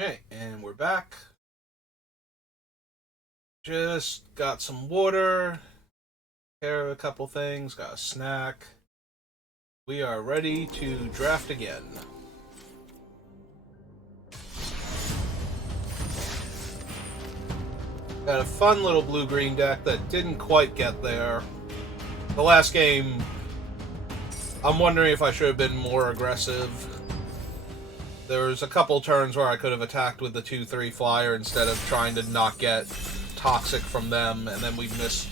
Okay, and we're back. Just got some water, care of a couple things, got a snack. We are ready to draft again. Got a fun little blue-green deck that didn't quite get there. The last game, I'm wondering if I should have been more aggressive. There was a couple turns where I could have attacked with the 2-3 flyer instead of trying to not get toxic from them, and then we missed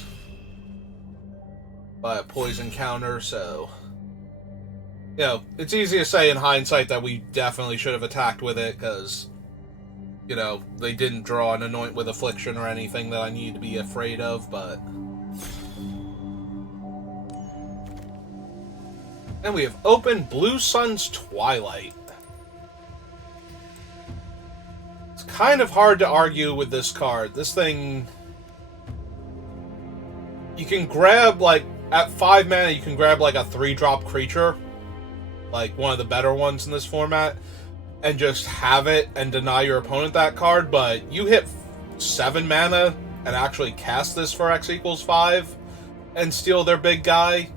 by a poison counter, so... You know, it's easy to say in hindsight that we definitely should have attacked with it, because, you know, they didn't draw an Anoint with Affliction or anything that I need to be afraid of, but... And we have opened Blue Sun's Twilight. It's kind of hard to argue with this card. This thing... You can grab, like, at 5 mana, you can grab, like, a 3-drop creature, like one of the better ones in this format, and just have it and deny your opponent that card, but you hit 7 mana and actually cast this for X equals 5 and steal their big guy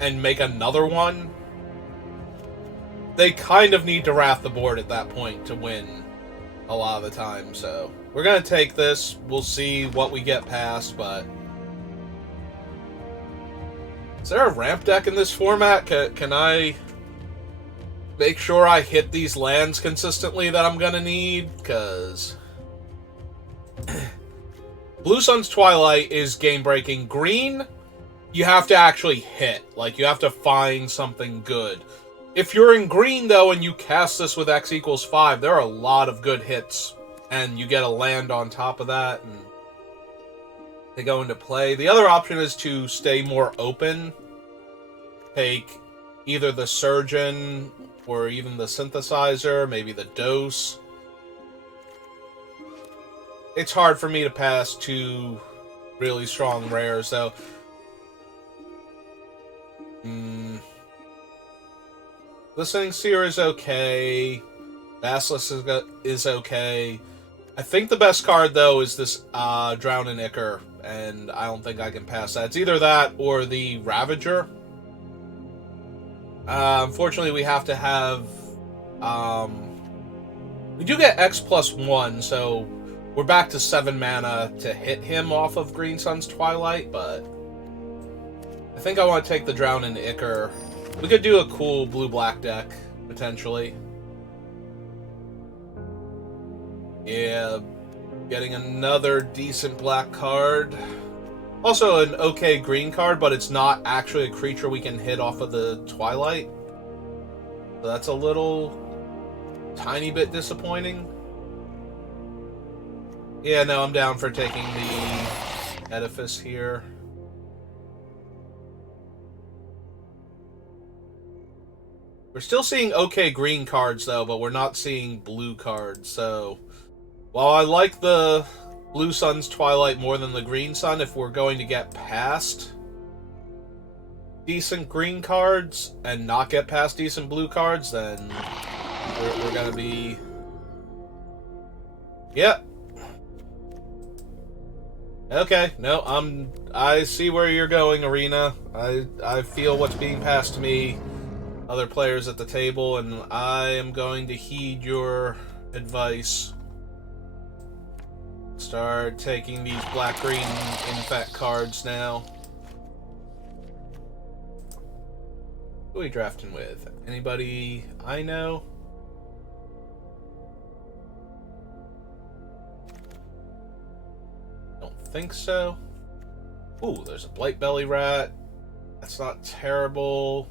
and make another one. They kind of need to wrath the board at that point to win a lot of the time, so we're going to take this. We'll see what we get past, but... Is there a ramp deck in this format? Can I make sure I hit these lands consistently that I'm gonna need? Because Blue Sun's Twilight is game-breaking. Green, you have to actually hit. Like, you have to find something good. If you're in green, though, and you cast this with X equals 5, there are a lot of good hits. And you get a land on top of that, and they go into play. The other option is to stay more open. Take either the Surgeon or even the Synthesizer, maybe the Dose. It's hard for me to pass two really strong rares, though. Listening Seer is okay. Basilisk is okay. I think the best card, though, is this Drown in Ichor, and I don't think I can pass that. It's either that or the Ravager. Unfortunately, we have to have... we do get X+1, so we're back to 7 mana to hit him off of Green Sun's Twilight, but... I think I want to take the Drown in Ichor. We could do a cool blue-black deck, potentially. Yeah, getting another decent black card. Also an okay green card, but it's not actually a creature we can hit off of the Twilight. So that's a little tiny bit disappointing. Yeah, no, I'm down for taking the Edifice here. We're still seeing okay green cards, though, but we're not seeing blue cards, so... While I like the Blue Sun's Twilight more than the Green Sun, if we're going to get past decent green cards and not get past decent blue cards, then we're going to be... Yep. Okay, no, I see where you're going, Arena. I feel what's being passed to me, other players at the table, and I am going to heed your advice. Start taking these black-green infect cards now. Who are we drafting with? Anybody I know? Don't think so. Ooh, there's a Blightbelly Rat. That's not terrible.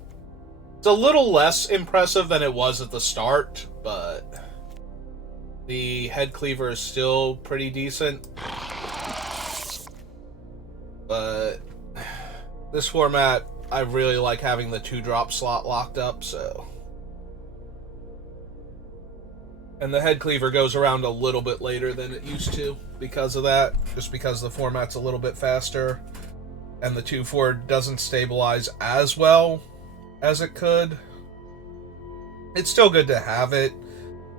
It's a little less impressive than it was at the start, but... The Head Cleaver is still pretty decent. But this format, I really like having the 2-drop slot locked up, so... And the Head Cleaver goes around a little bit later than it used to because of that. Just because the format's a little bit faster. And the 2-4 doesn't stabilize as well as it could. It's still good to have it.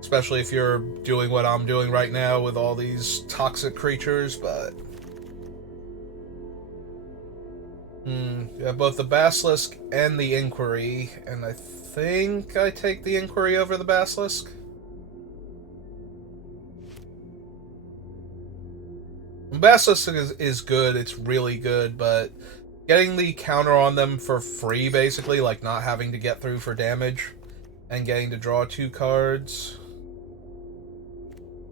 especially if you're doing what I'm doing right now with all these toxic creatures, but... yeah, both the Basilisk and the Inquiry, and I think I take the Inquiry over the Basilisk. Basilisk is good, it's really good, but getting the counter on them for free, basically, like not having to get through for damage, and getting to draw 2 cards...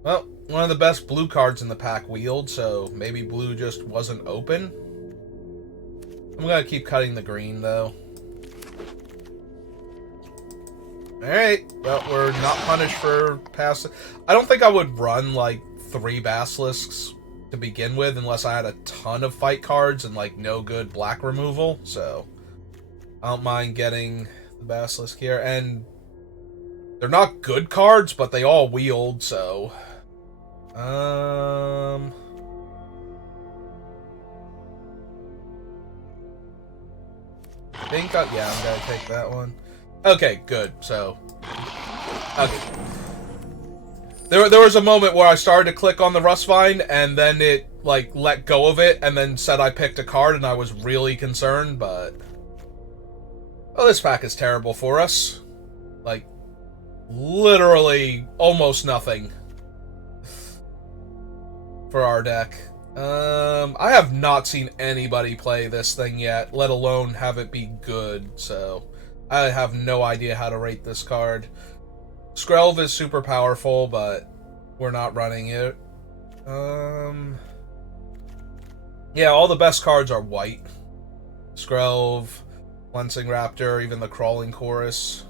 Well, one of the best blue cards in the pack wheeled, so maybe blue just wasn't open. I'm gonna keep cutting the green, though. Alright, well, we're not punished for passive. I don't think I would run, like, 3 Basilisks to begin with, unless I had a ton of fight cards and, like, no good black removal, so... I don't mind getting the Basilisk here, and... They're not good cards, but they all wield, so... I think yeah, I'm gonna take that one. Okay, good. So, okay. There was a moment where I started to click on the Rustvine, and then it like let go of it, and then said I picked a card, and I was really concerned. But oh, this pack is terrible for us. Like, literally almost nothing for our deck. I have not seen anybody play this thing yet, let alone have it be good, so I have no idea how to rate this card. Skrelv is super powerful, but we're not running it. Yeah, all the best cards are white. Skrelv, Cleansing Raptor, even the Crawling Chorus.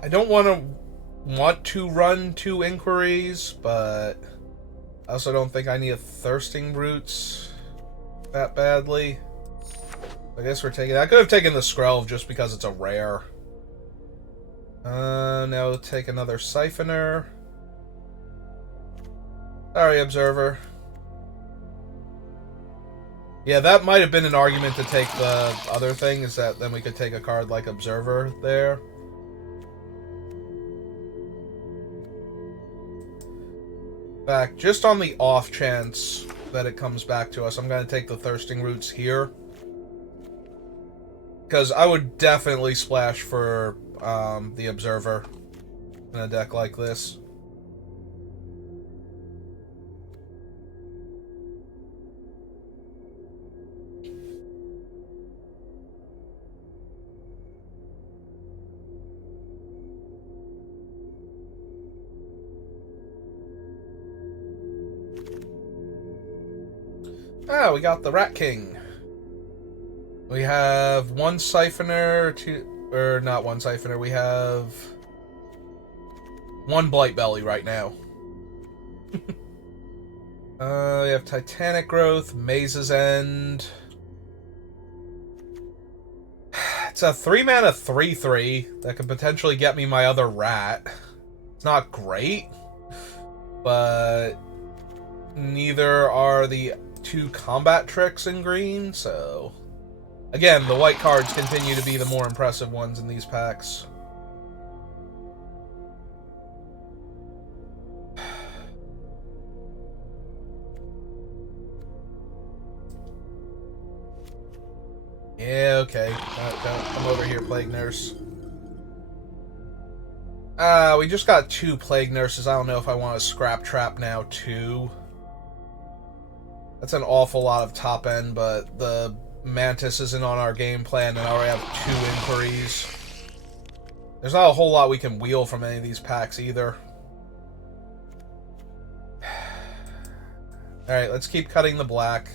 I don't want to run 2 Inquiries, but I also don't think I need a Thirsting Roots that badly. I guess we're taking... I could have taken the Skrelv just because it's a rare. Now we'll take another Siphoner. Sorry, Observer. Yeah, that might have been an argument to take the other thing, is that then we could take a card like Observer there. Back, just on the off chance that it comes back to us, I'm going to take the Thirsting Roots here. Because I would definitely splash for the Observer in a deck like this. Ah, we got the Rat King. We have 1 Siphoner, 2... Or, not 1 Siphoner, we have... 1 Blightbelly right now. We have Titanic Growth, Maze's End. It's a 3-mana 3/3 that could potentially get me my other rat. It's not great, but neither are the 2 combat tricks in green, so... Again, the white cards continue to be the more impressive ones in these packs. Yeah, okay. Don't come over here, Plague Nurse. We just got 2 Plague Nurses. I don't know if I want to Scrap Trap now, too. That's an awful lot of top end, but the Mantis isn't on our game plan, and I already have 2 Inquiries. There's not a whole lot we can wheel from any of these packs, either. Alright, let's keep cutting the black.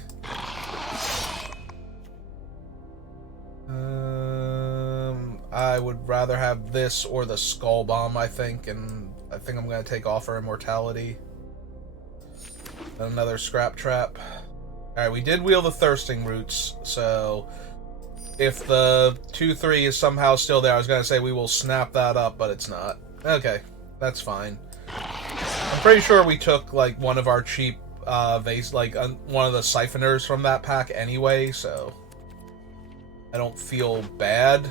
I would rather have this or the Skull Bomb, I think, and I think I'm going to take Offer Immortality. Another Scrap Trap. Alright, we did wheel the Thirsting Roots, so if the 2/3 is somehow still there, I was going to say we will snap that up, but it's not. Okay, that's fine. I'm pretty sure we took, like, one of our cheap vase, like, one of the Siphoners from that pack anyway, so I don't feel bad.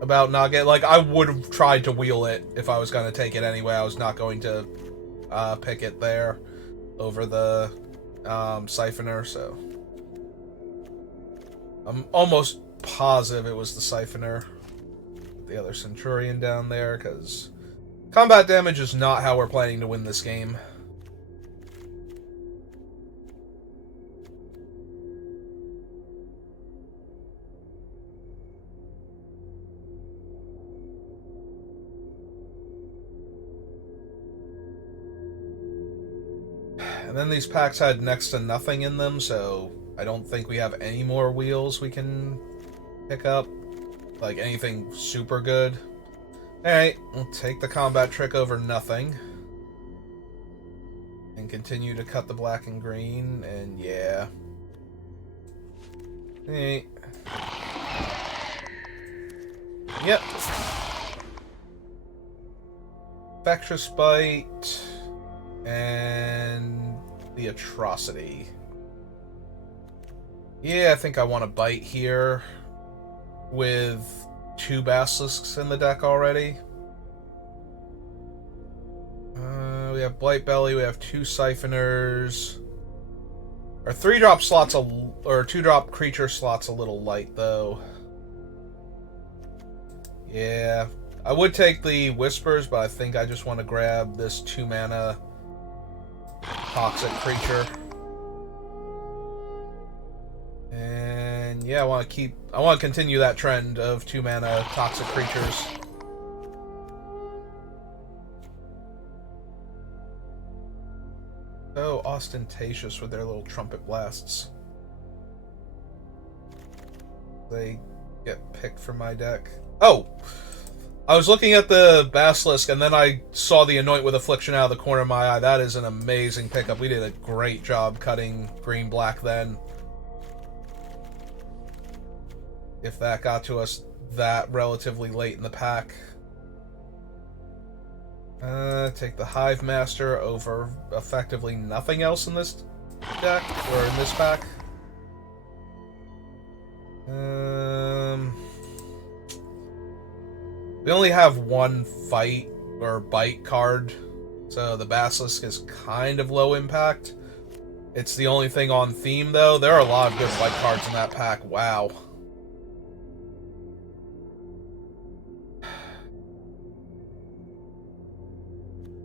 about not getting... Like, I would have tried to wheel it if I was going to take it anyway. I was not going to pick it there over the Siphoner, so... I'm almost positive it was the Siphoner. The other Centurion down there, because combat damage is not how we're planning to win this game. And then these packs had next to nothing in them, so I don't think we have any more wheels we can pick up. Like, anything super good. Alright, we'll take the combat trick over nothing. And continue to cut the black and green, and yeah. Alright. Yep. Infectious Bite. And the Atrocity. Yeah, I think I want to bite here with 2 Basilisks in the deck already. We have Blight Belly, we have 2 Siphoners. Our 3-drop slots, or 2-drop creature slots a little light, though. Yeah, I would take the Whispers, but I think I just want to grab this 2-mana Toxic Creature. And yeah, I want to continue that trend of 2-mana Toxic Creatures. So ostentatious with their little trumpet blasts. They get picked from my deck. Oh! I was looking at the Basilisk, and then I saw the Anoint with Affliction out of the corner of my eye. That is an amazing pickup. We did a great job cutting green-black then. If that got to us that relatively late in the pack. Take the Hive Master over effectively nothing else in this deck, or in this pack. We only have 1 fight or bite card, so the Basilisk is kind of low impact. It's the only thing on theme, though. There are a lot of good bite cards in that pack. Wow.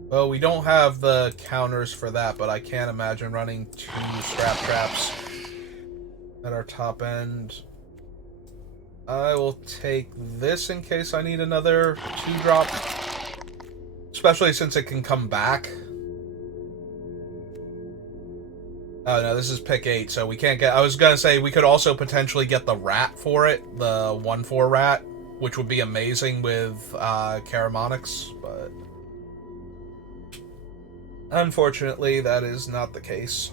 Well, we don't have the counters for that, but I can't imagine running 2 Scrap Traps at our top end. I will take this in case I need another 2-drop. Especially since it can come back. Oh no, this is pick 8, so we can't get... I was gonna say, we could also potentially get the Rat for it. The 1/4 Rat, which would be amazing with Caramonics, but... unfortunately, that is not the case.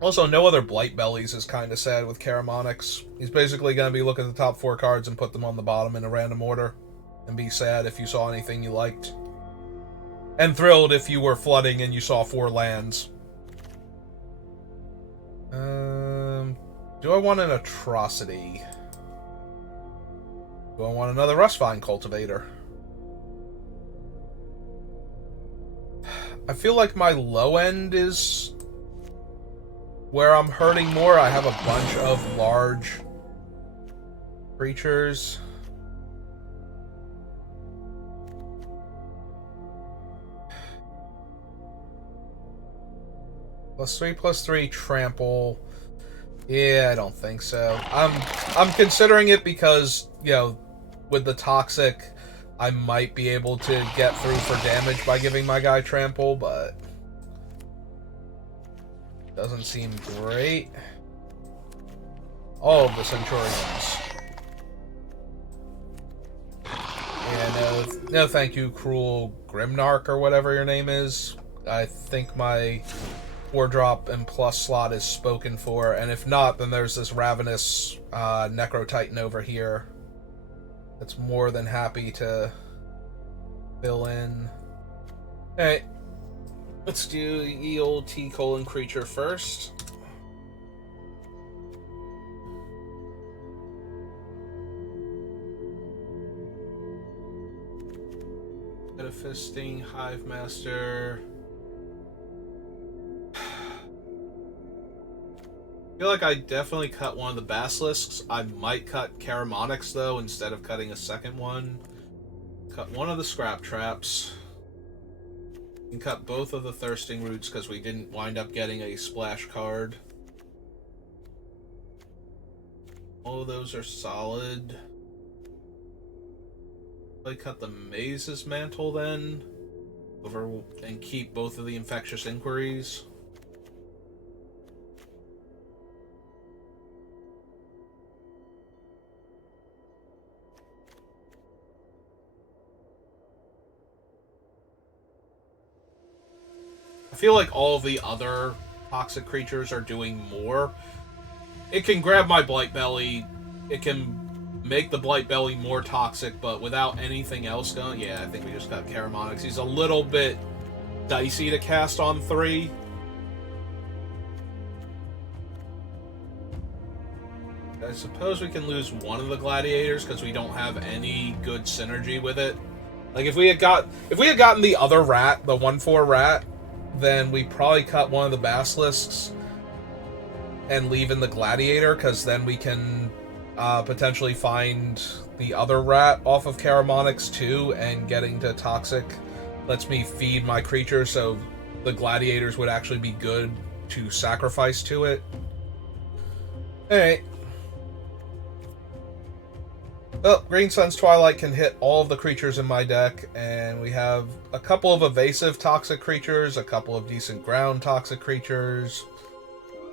Also, no other Blight Bellies is kind of sad with Caramonics. He's basically going to be looking at the top 4 cards and put them on the bottom in a random order. And be sad if you saw anything you liked. And thrilled if you were flooding and you saw 4 lands. Do I want an Atrocity? Do I want another Rustvine Cultivator? I feel like my low end is where I'm hurting more. I have a bunch of large creatures. +3/+3 trample. Yeah, I don't think so. I'm considering it because, you know, with the toxic, I might be able to get through for damage by giving my guy trample, but doesn't seem great. All of the Centurions. Yeah, no thank you, Cruel Grimnarch, or whatever your name is. I think my 4-drop and plus slot is spoken for, and if not, then there's this Ravenous Necro Titan over here that's more than happy to fill in. Alright. Let's do the old T-colon creature first. Bit of Fisting, Hive Master. I feel like I definitely cut one of the Basilisks. I might cut Caramonyx, though, instead of cutting a second one. Cut one of the Scrap Traps. And cut both of the Thirsting Roots because we didn't wind up getting a splash card. All of those are solid. I cut the Maze's Mantle then. And keep both of the Infectious Inquiries. I feel like all the other toxic creatures are doing more. It can grab my Blightbelly. It can make the Blightbelly more toxic, but without anything else going... Yeah, I think we just got Caramonyx. He's a little bit dicey to cast on 3. I suppose we can lose one of the Gladiators because we don't have any good synergy with it. Like, if we had gotten the other rat, the 1/4 rat, then we probably cut one of the Basilisks and leave in the Gladiator, because then we can potentially find the other rat off of Caramonyx too, and getting to Toxic lets me feed my creature, so the Gladiators would actually be good to sacrifice to it. Alright. Well, Green Sun's Twilight can hit all of the creatures in my deck, and we have a couple of evasive toxic creatures, a couple of decent ground toxic creatures,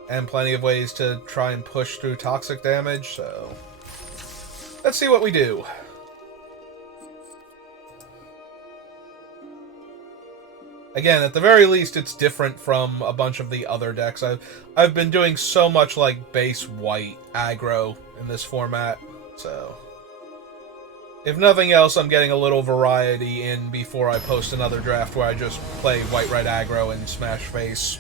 and plenty of ways to try and push through toxic damage, so let's see what we do. Again, at the very least, it's different from a bunch of the other decks. I've been doing so much like base white aggro in this format, so if nothing else, I'm getting a little variety in before I post another draft where I just play white-red aggro and smash face.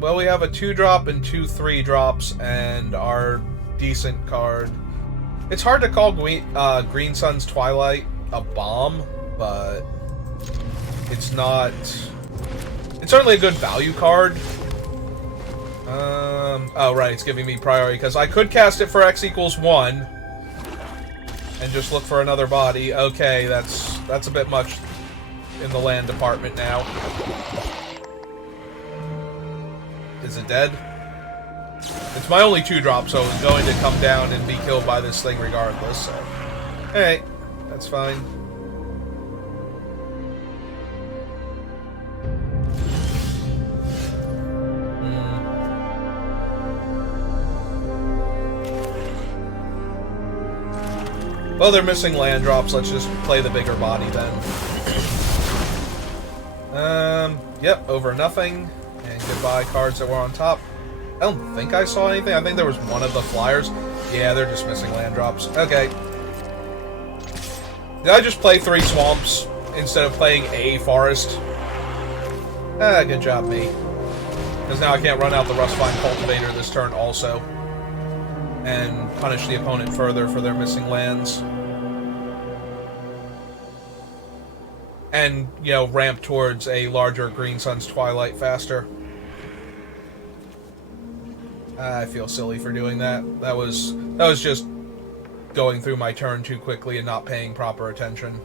Well, we have a 2-drop and 2 3-drops, and our decent card. It's hard to call Green Sun's Twilight a bomb, but it's not... It's certainly a good value card. Oh, right, it's giving me priority, because I could cast it for X = 1, and just look for another body. Okay, that's a bit much in the land department now. Is it dead? It's my only 2-drop, so it's going to come down and be killed by this thing regardless, so... Alright, that's fine. Well, they're missing land drops. Let's just play the bigger body then. Yep, over nothing. And goodbye cards that were on top. I don't think I saw anything. I think there was one of the flyers. Yeah, they're just missing land drops. Okay. Did I just play 3 swamps instead of playing a forest? Ah, good job, me. Because now I can't run out the Rustvine Cultivator this turn also. And punish the opponent further for their missing lands. And, you know, ramp towards a larger Green Sun's Twilight faster. I feel silly for doing that. That was just going through my turn too quickly and not paying proper attention.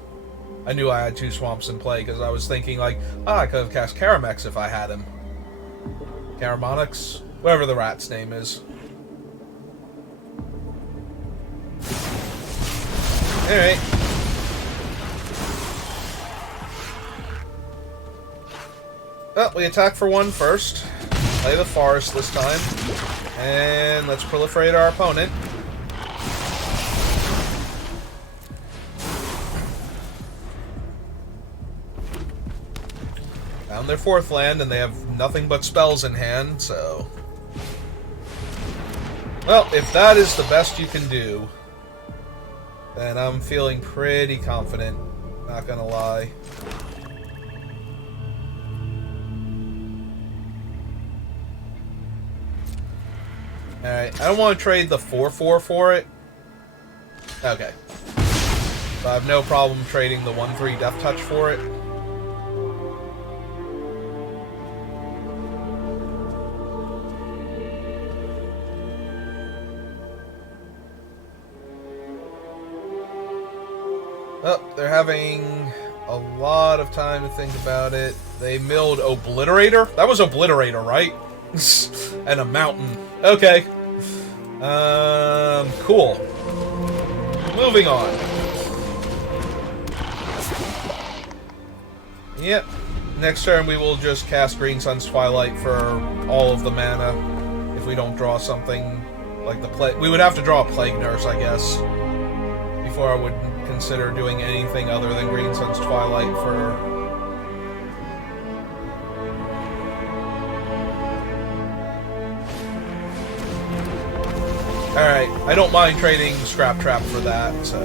I knew I had 2 swamps in play because I was thinking, like, I could have cast Karamex if I had him. Caramonyx? Whatever the rat's name is. Alright. Well, we attack for 1 first. Play the forest this time. And let's proliferate our opponent. Found their 4th land, and they have nothing but spells in hand, so... Well, if that is the best you can do, then I'm feeling pretty confident, not gonna lie. Alright, I don't want to trade the 4/4 for it. Okay. So I have no problem trading the 1/3 Death Touch for it. Oh, they're having a lot of time to think about it. They milled Obliterator? That was Obliterator, right? And a mountain. Okay. Cool. Moving on. Yep. Next turn we will just cast Green Sun's Twilight for all of the mana. If we don't draw something like the Plague... We would have to draw a Plague Nurse, I guess. Before I would consider doing anything other than Green Sun's Twilight for... Alright, I don't mind trading Scrap Trap for that, so...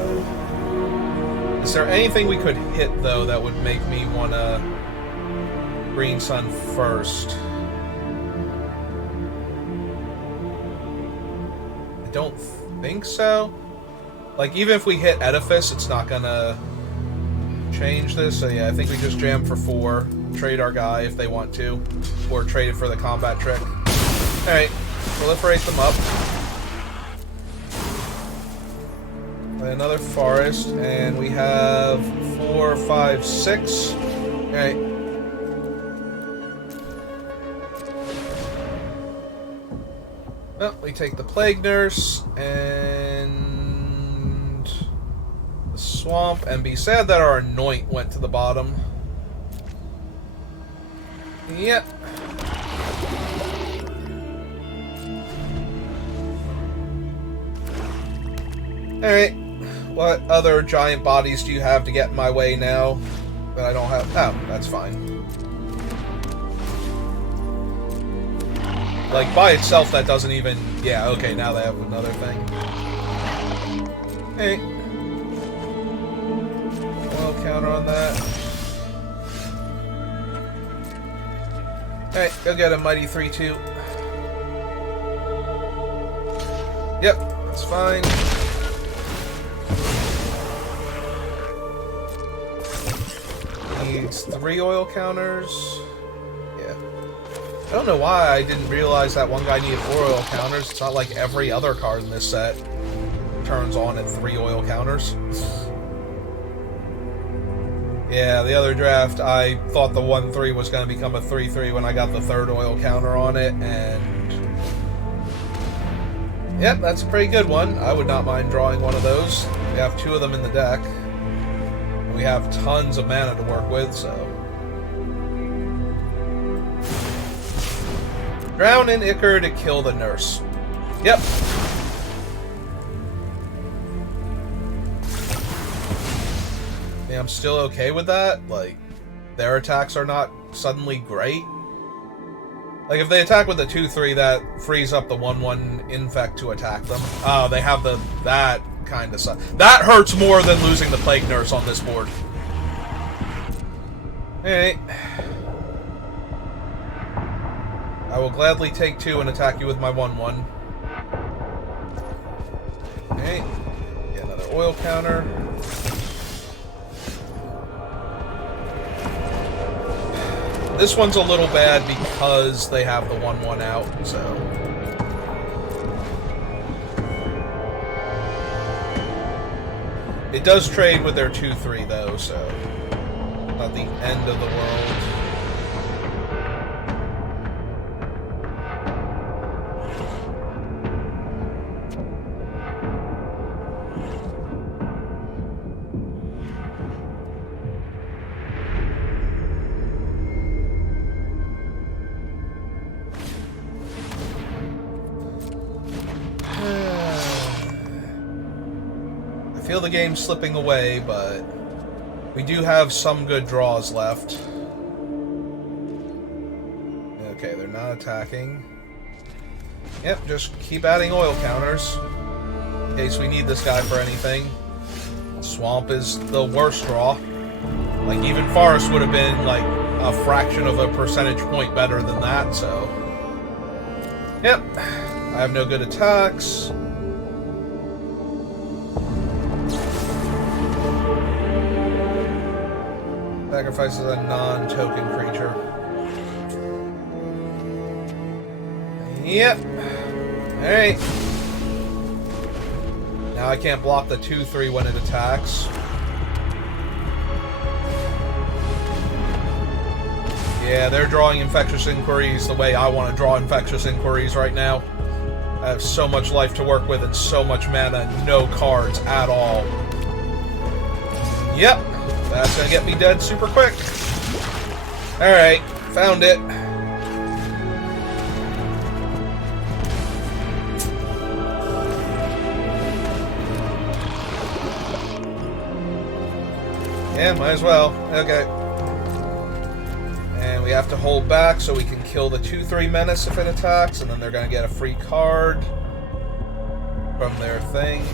Is there anything we could hit, though, that would make me want to Green Sun first? I don't think so. Like, even if we hit Edifice, it's not gonna change this. So yeah, I think we just jam for 4. Trade our guy if they want to. Or trade it for the combat trick. Alright, proliferate them up. Another forest, and we have 4, 5, 6. Alright. Well, we take the Plague Nurse and the Swamp, and be sad that our Anoint went to the bottom. Yep. Alright. What other giant bodies do you have to get in my way now that I don't have? Oh, that's fine. Like, by itself, that doesn't even... Yeah, okay, now they have another thing. Hey. Well, counter on that. Alright, go get a Mighty 3/2. Yep, that's fine. Needs 3 oil counters. Yeah. I don't know why I didn't realize that one guy needed 4 oil counters. It's not like every other card in this set turns on at 3 oil counters. Yeah, the other draft, I thought the 1/3 was going to become a 3/3 when I got the 3rd oil counter on it, and... Yep, that's a pretty good one. I would not mind drawing one of those. We have 2 of them in the deck. We have tons of mana to work with, so... Drown in Ichor to kill the nurse. Yep. Yeah, I'm still okay with that. Like, their attacks are not suddenly great. Like, if they attack with a 2/3, that frees up the 1/1 Infect to attack them. Oh, they have the... That kind of stuff. That hurts more than losing the Plague Nurse on this board. Alright. I will gladly take 2 and attack you with my 1/1. Okay. Get another oil counter. This one's a little bad because they have the 1/1 out, so... It does trade with their 2/3 though, so... Not the end of the world. I feel the game's slipping away, but we do have some good draws left. Okay, they're not attacking. Yep, just keep adding oil counters in case we need this guy for anything. Swamp is the worst draw. Like, even Forest would have been like a fraction of a percentage point better than that, so... Yep. I have no good attacks. Sacrifices a non-token creature. Yep. Alright. Now I can't block the 2/3 when it attacks. Yeah, they're drawing Infectious Inquiries the way I want to draw Infectious Inquiries right now. I have so much life to work with and so much mana and no cards at all. Yep. That's gonna get me dead super quick. Alright, found it. Yeah, might as well. Okay. And we have to hold back so we can kill the 2/3 menace if it attacks, and then they're gonna get a free card from their thing.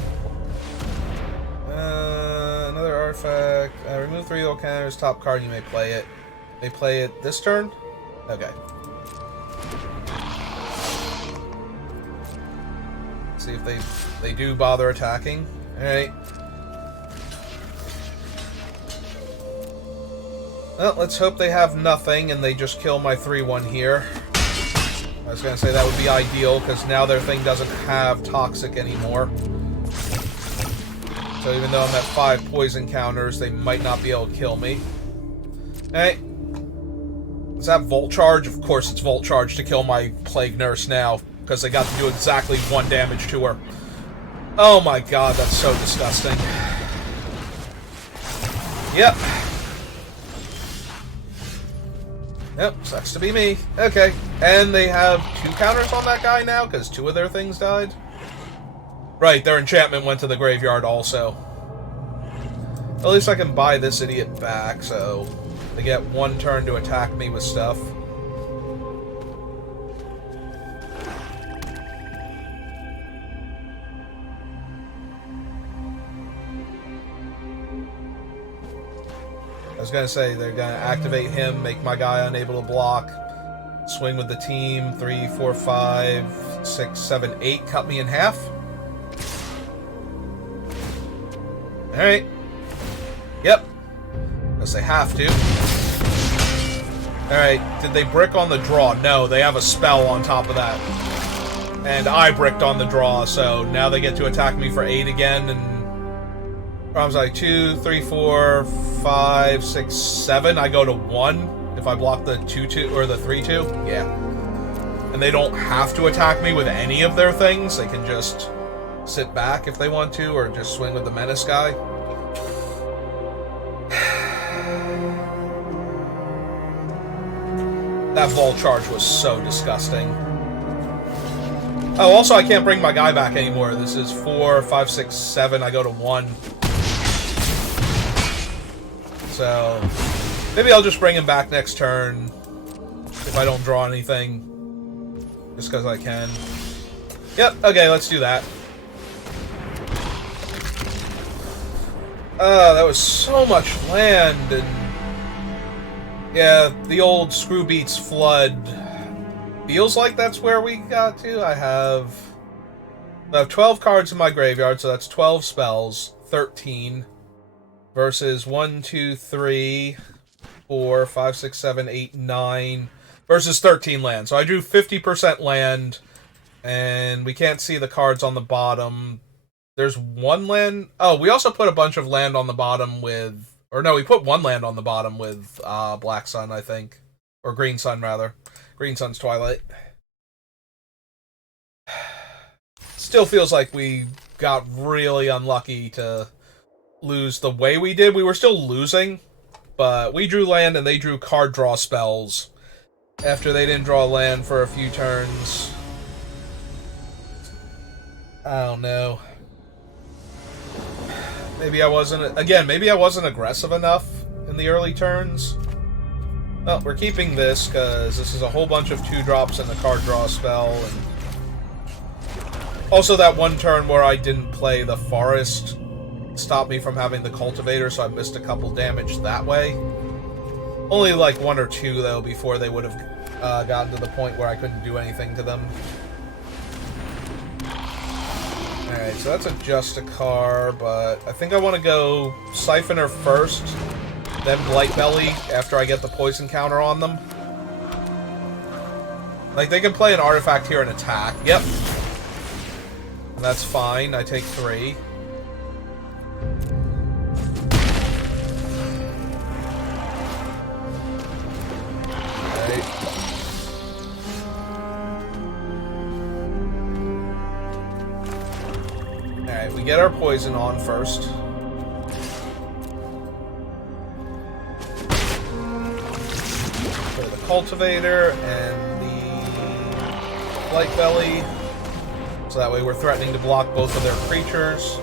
Another artifact. Remove 3 little counters. Top card, you may play it. They play it this turn? Okay. See if they do bother attacking. Alright. Well, let's hope they have nothing and they just kill my 3/1 here. I was gonna say that would be ideal, because now their thing doesn't have toxic anymore. So even though I'm at 5 poison counters, they might not be able to kill me. Alright. Is that Volt Charge? Of course it's Volt Charge to kill my Plague Nurse now, because they got to do exactly 1 damage to her. Oh my god, that's so disgusting. Yep. Yep, sucks to be me. Okay. And they have 2 counters on that guy now, because 2 of their things died? Right, their enchantment went to the graveyard also. At least I can buy this idiot back, so they get 1 turn to attack me with stuff. I was gonna say, they're gonna activate him, make my guy unable to block, swing with the team, 3, 4, 5, 6, 7, 8, cut me in half. Alright. Yep. Guess they have to. Alright, did they brick on the draw? No, they have a spell on top of that. And I bricked on the draw, so now they get to attack me for 8 again, and I was like 2, 3, 4, 5, 6, 7. I go to 1 if I block the 2/2 or the 3/2. Yeah. And they don't have to attack me with any of their things. They can just sit back if they want to, or just swing with the menace guy. That Volt Charge was so disgusting. Oh, also I can't bring my guy back anymore. This is 4, 5, 6, 7. I go to 1. So, maybe I'll just bring him back next turn if I don't draw anything. Just because I can. Yep, okay, let's do that. That was so much land, and yeah, the old Screw Beats Flood feels like that's where we got to. I have 12 cards in my graveyard, so that's 12 spells, 13. Versus 1, 2, 3, 4, 5, 6, 7, 8, 9. Versus 13 land. So I drew 50% land. And we can't see the cards on the bottom. There's 1 land. Oh, we also put a bunch of land on the bottom with... Or no, we put 1 land on the bottom with Black Sun, I think. Or Green Sun, rather. Green Sun's Twilight. Still feels like we got really unlucky to lose the way we did. We were still losing, but we drew land and they drew card draw spells after they didn't draw land for a few turns. I don't know. Maybe I wasn't aggressive enough in the early turns. Well, we're keeping this because this is a whole bunch of 2-drops and a card draw spell, and also that 1 turn where I didn't play the forest stopped me from having the cultivator, so I missed a couple damage that way. Only like 1 or 2 though before they would have gotten to the point where I couldn't do anything to them. Alright, so that's a Justicar, but I think I want to go Siphoner first, then Blightbelly after I get the poison counter on them. Like, they can play an artifact here and attack. Yep. And that's fine. I take 3. Alright, we get our poison on first. Play the Cultivator and the Blightbelly. So that way we're threatening to block both of their creatures.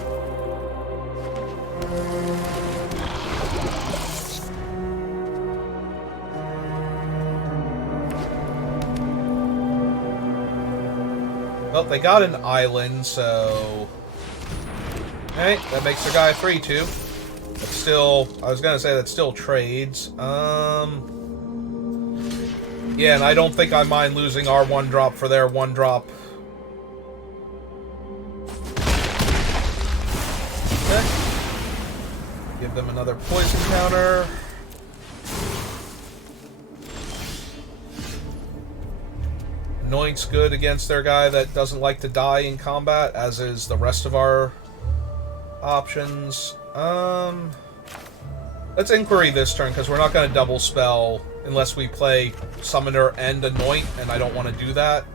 Well, they got an island, so... Alright, that makes their guy 3/2. But still, I was gonna say that still trades. Yeah, and I don't think I mind losing our 1-drop for their 1-drop. Okay. Give them another poison counter. Anoint's good against their guy that doesn't like to die in combat, as is the rest of our options. Let's Inquiry this turn, because we're not going to double spell unless we play Summoner and Anoint, and I don't want to do that.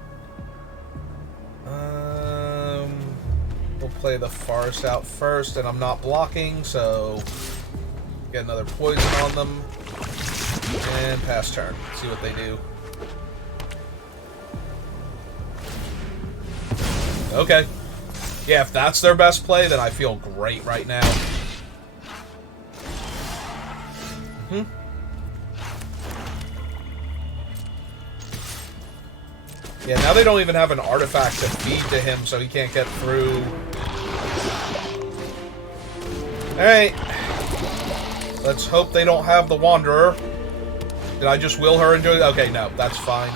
We'll play the Forest out first, and I'm not blocking, so get another poison on them. And pass turn. See what they do. Okay. Yeah, if that's their best play, then I feel great right now. Yeah, now they don't even have an artifact to feed to him, so he can't get through. Alright. Let's hope they don't have the Wanderer. Did I just will her into it? Okay, no, that's fine.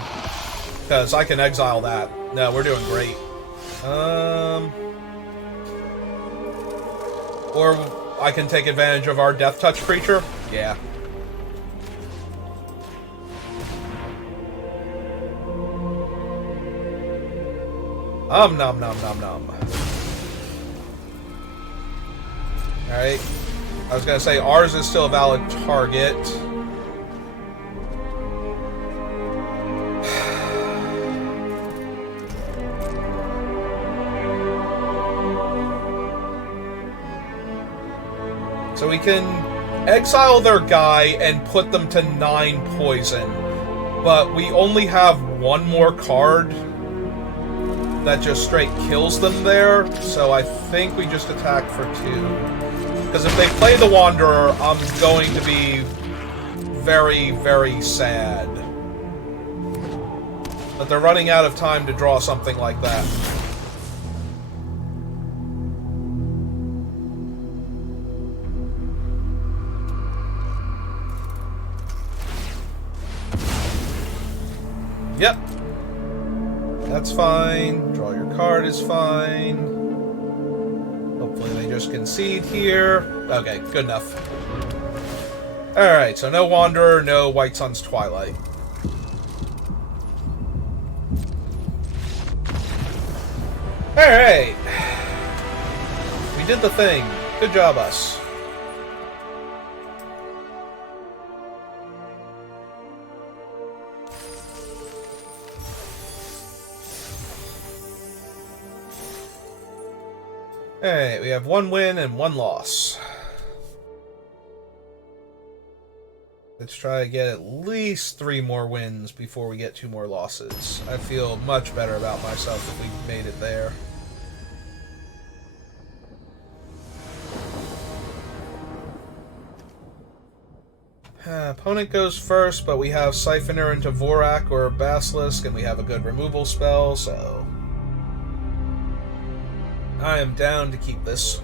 Because I can exile that. No, we're doing great. Or I can take advantage of our Death Touch creature? Yeah. Nom nom nom. Alright. I was gonna say, ours is still a valid target. So we can exile their guy and put them to 9 poison. But we only have one more card that just straight kills them there. So I think we just attack for 2. Because if they play the Wanderer, I'm going to be very, very sad. But they're running out of time to draw something like that. Yep. That's fine. Draw your card is fine. Hopefully they just concede here. Okay, good enough. Alright, so no Wanderer, no White Sun's Twilight. Alright. We did the thing. Good job, us. Alright, we have 1 win and 1 loss. Let's try to get at least 3 more wins before we get 2 more losses. I feel much better about myself if we made it there. Opponent goes first, but we have Siphoner into Vorak or Basilisk, and we have a good removal spell, so I am down to keep this.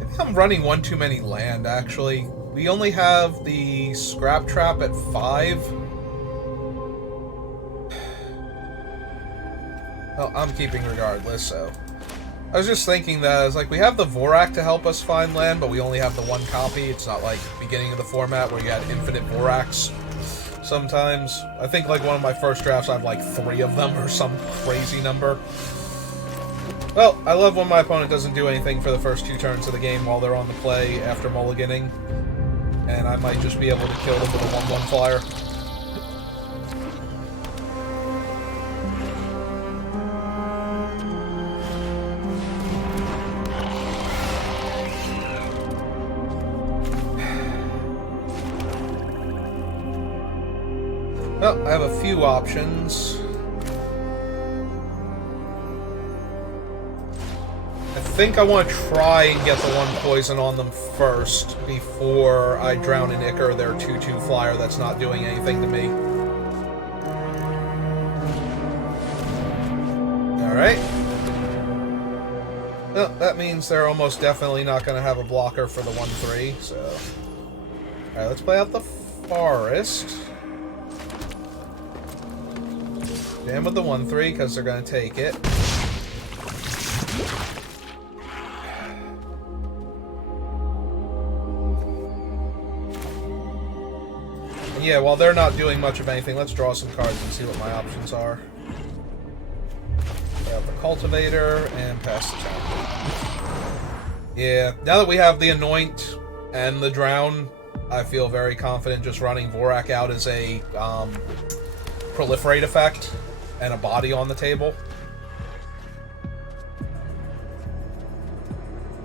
Maybe I'm running one too many land, actually. We only have the Scrap Trap at 5. Well, I'm keeping regardless, so I was just thinking that, I was like, we have the Vorak to help us find land, but we only have the one copy. It's not like beginning of the format where you had infinite Voraks sometimes. I think like one of my first drafts, I have like 3 of them or some crazy number. Well, I love when my opponent doesn't do anything for the first 2 turns of the game while they're on the play after mulliganing. And I might just be able to kill them with a 1/1 flyer. Well, I have a few options. I think I want to try and get the 1 poison on them first before I drown in Icar, their 2/2 flyer that's not doing anything to me. Alright. Well, that means they're almost definitely not going to have a blocker for the 1/3, so... Alright, let's play out the Forest. Jam with the 1/3 because they're going to take it. And yeah, while they're not doing much of anything, let's draw some cards and see what my options are. We have the Cultivator and pass the turn. Yeah, now that we have the Anoint and the Drown, I feel very confident just running Vorak out as a Proliferate effect and a body on the table.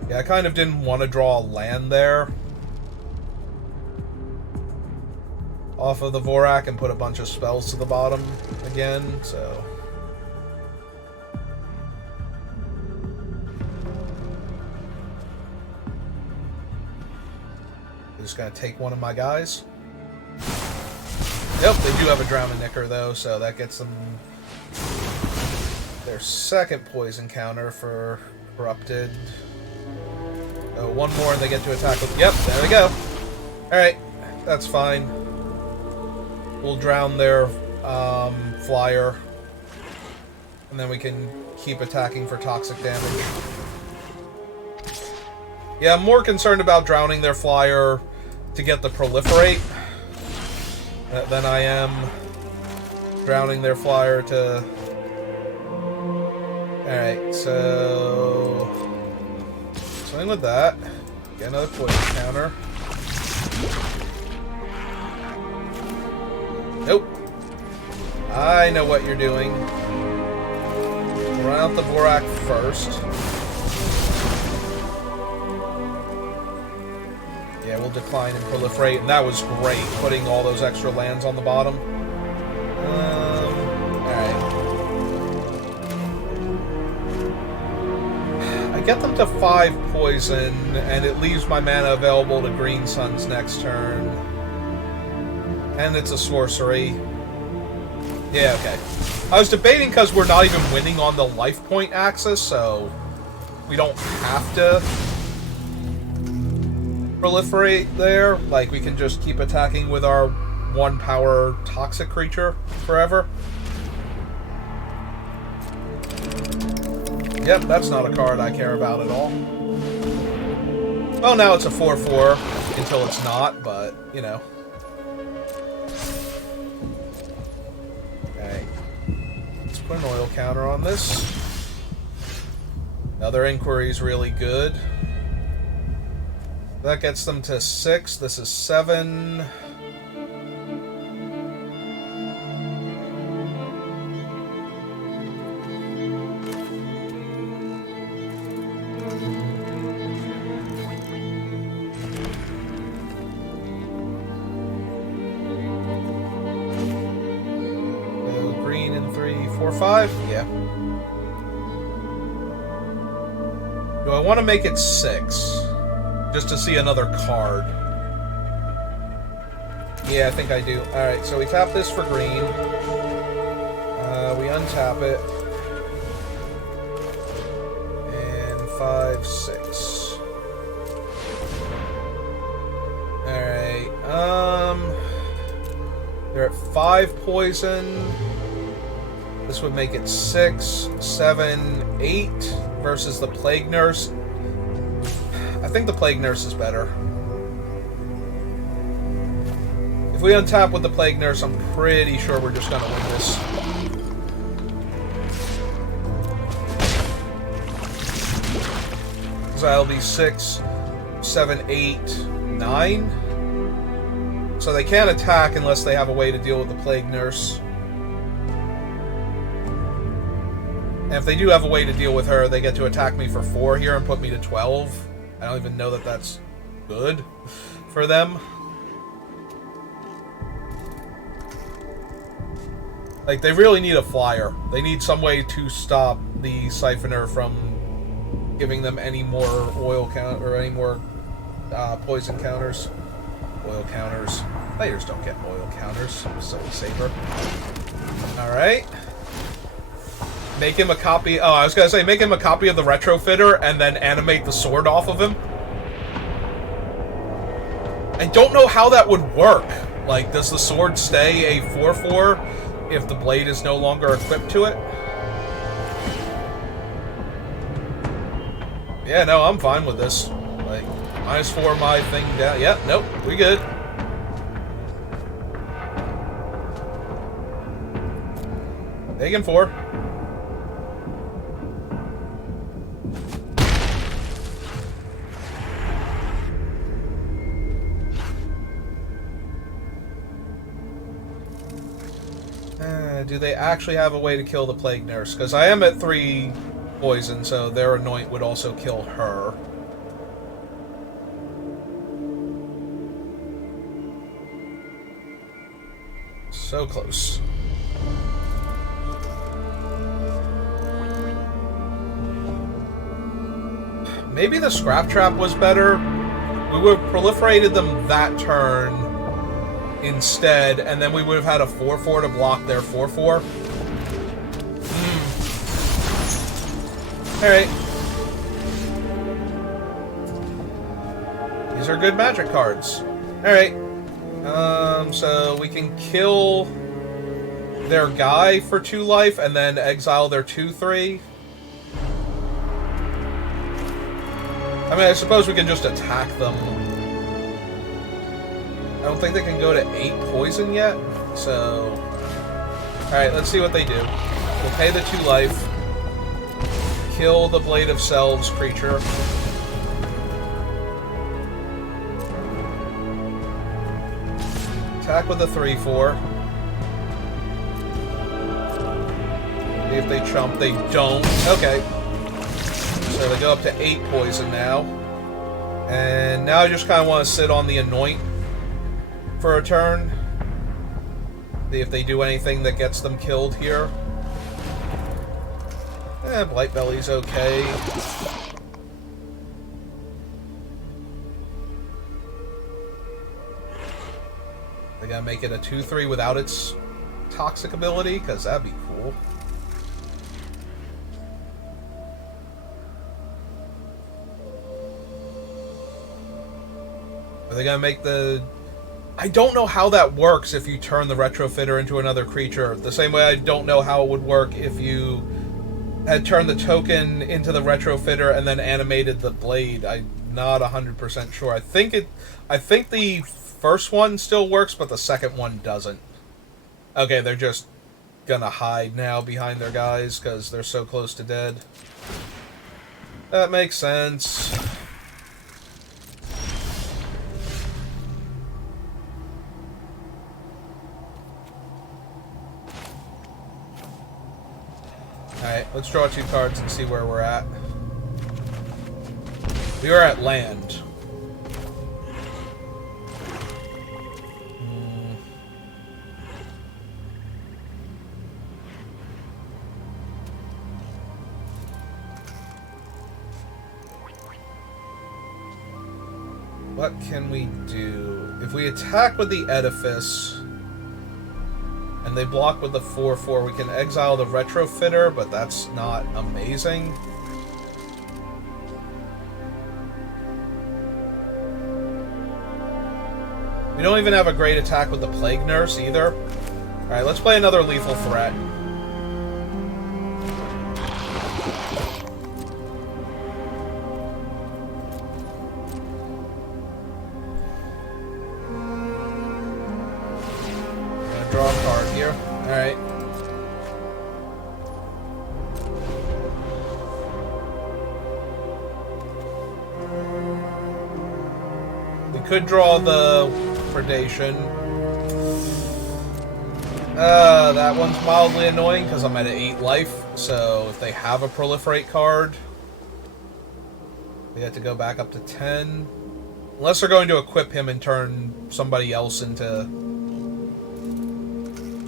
Yeah, I kind of didn't want to draw a land there off of the Vorak and put a bunch of spells to the bottom again, so... I'm just gonna take one of my guys. Yep, they do have a Drown and Icar though, so that gets them their second poison counter for Corrupted. Oh, 1 more and they get to attack with... Yep, there we go. Alright, that's fine. We'll drown their flyer. And then we can keep attacking for toxic damage. Yeah, I'm more concerned about drowning their flyer to get the Proliferate than I am drowning their flyer to... Alright, so... Something with that. Get another poison counter. Nope. I know what you're doing. Run out the Vorak first. Yeah, we'll decline and proliferate, and that was great, putting all those extra lands on the bottom. Alright. I get them to 5 poison, and it leaves my mana available to Green Sun's next turn. And it's a sorcery. Yeah, okay. I was debating because we're not even winning on the life point axis, so we don't have to proliferate there. Like, we can just keep attacking with our 1 power toxic creature forever. Yep, that's not a card I care about at all. Well, now it's a 4/4 until it's not, but, you know. Okay. Let's put an oil counter on this. Another Inquiry's really good. That gets them to 6. This is 7. Green in 3, 4, 5? Yeah. Do I want to make it 6? Just to see another card. Yeah, I think I do. Alright, so we tap this for green. We untap it. And 5, 6. Alright, they're at 5 poison. This would make it 6, 7, 8 versus the Plague Nurse. I think the Plague Nurse is better. If we untap with the Plague Nurse, I'm pretty sure we're just going to win this. So that'll be 6, 7, 8, 9. So they can't attack unless they have a way to deal with the Plague Nurse. And if they do have a way to deal with her, they get to attack me for 4 here and put me to 12. I don't even know that that's good for them. Like, they really need a flyer. They need some way to stop the Siphoner from giving them any more oil count or any more poison counters. Oil counters. Players don't get oil counters. So saber. Alright. Make him a copy. Oh, I was gonna say, make him a copy of the Retrofitter and then animate the sword off of him. I don't know how that would work. Like, does the sword stay a 4/4 if the blade is no longer equipped to it? Yeah, no, I'm fine with this. Like, -4 my thing down. Yeah, nope, we good. Taking 4. Do they actually have a way to kill the Plague Nurse? Because I am at 3 poison, so their Anoint would also kill her. So close. Maybe the Scrap Trap was better. We would have proliferated them that turn instead, and then we would have had a 4/4 to block their 4/4. Alright. These are good magic cards. Alright. So we can kill their guy for 2 life and then exile their 2/3. I mean, I suppose we can just attack them. I don't think they can go to 8 poison yet, so... Alright, let's see what they do. We'll pay the 2 life. Kill the Blade of Selves creature. Attack with a 3/4. See if they chump. They don't. Okay. So they go up to 8 poison now. And now I just kind of want to sit on the Anoint for a turn. See if they do anything that gets them killed here. Blight Belly's okay. They gotta make it a 2/3 without its toxic ability, because that'd be cool. Are they gonna make the... I don't know how that works if you turn the Retrofitter into another creature. The same way I don't know how it would work if you had turned the token into the Retrofitter and then animated the blade. I'm not 100% sure. I think the first one still works, but the second one doesn't. Okay, they're just gonna hide now behind their guys because they're so close to dead. That makes sense. Alright, let's draw 2 cards and see where we're at. We are at land. What can we do? If we attack with the Edifice and they block with the 4/4, we can exile the Retrofitter, but that's not amazing. We don't even have a great attack with the Plague Nurse either. Alright, let's play another lethal threat. could draw the predation. That one's mildly annoying because I'm at 8 life, so if they have a proliferate card, we have to go back up to 10. Unless they're going to equip him and turn somebody else into...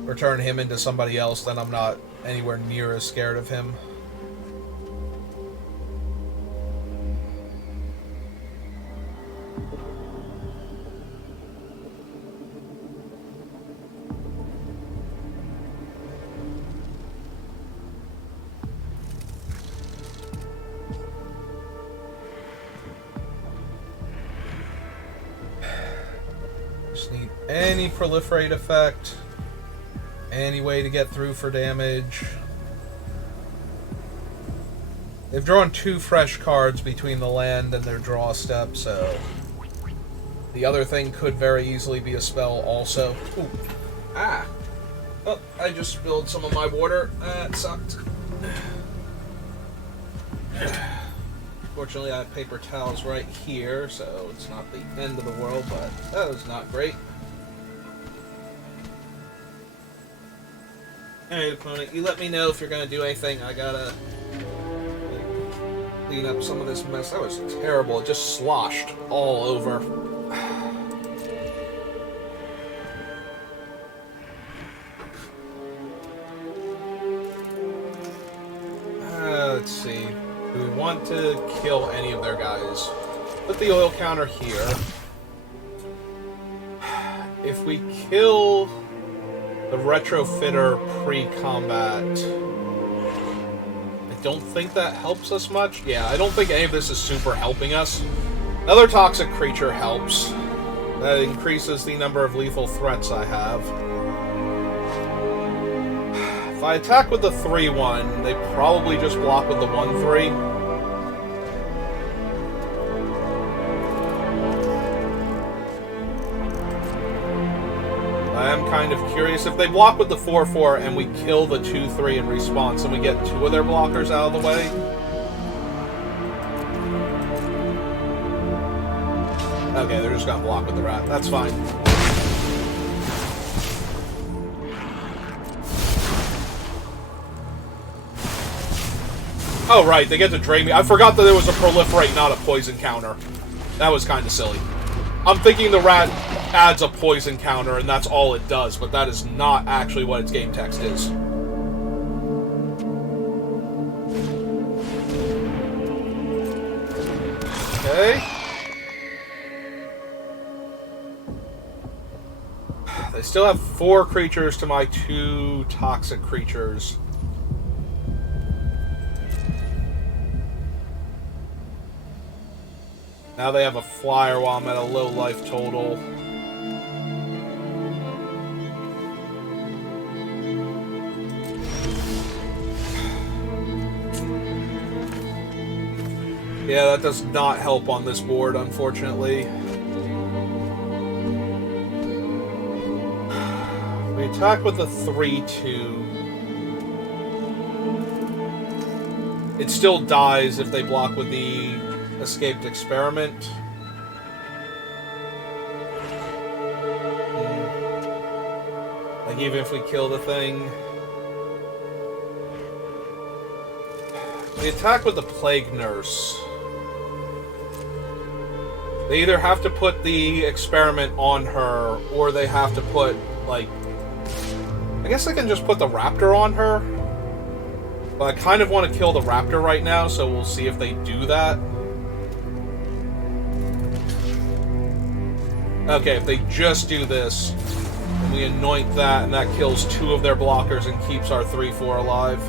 or turn him into somebody else, then I'm not anywhere near as scared of him. Just need any proliferate effect. Any way to get through for damage. They've drawn 2 fresh cards between the land and their draw step, so... the other thing could very easily be a spell also. Ooh. Ah! Oh, I just spilled some of my water. That sucked. Fortunately, I have paper towels right here, so it's not the end of the world, but that was not great. Alright, opponent, you let me know if you're going to do anything. I gotta clean up some of this mess. That was terrible. It just sloshed all over. Let's see. Do we want to kill any of their guys? Put the oil counter here. If we kill the retrofitter pre-combat, I don't think that helps us much. Yeah, I don't think any of this is super helping us. Another toxic creature helps. That increases the number of lethal threats I have. If I attack with the 3-1, they probably just block with the 1-3. I am kind of curious. If they block with the 4-4 and we kill the 2-3 in response, and we get 2 of their blockers out of the way. Okay, they're just gonna block with the rat. That's fine. Oh, right, they get to drain me. I forgot that there was a proliferate, not a poison counter. That was kind of silly. I'm thinking the rat adds a poison counter, and that's all it does, but that is not actually what its game text is. Okay. They still have 4 creatures to my 2 toxic creatures. Now they have a flyer while I'm at a low life total. Yeah, that does not help on this board, unfortunately. We attack with the 3-2. It still dies if they block with the escaped experiment. Like, even if we kill the thing. We attack with the Plague Nurse. They either have to put the experiment on her, or they have to put, like... I guess I can just put the raptor on her. But I kind of want to kill the raptor right now, so we'll see if they do that. Okay, if they just do this, and we anoint that, and that kills 2 of their blockers and keeps our 3-4 alive.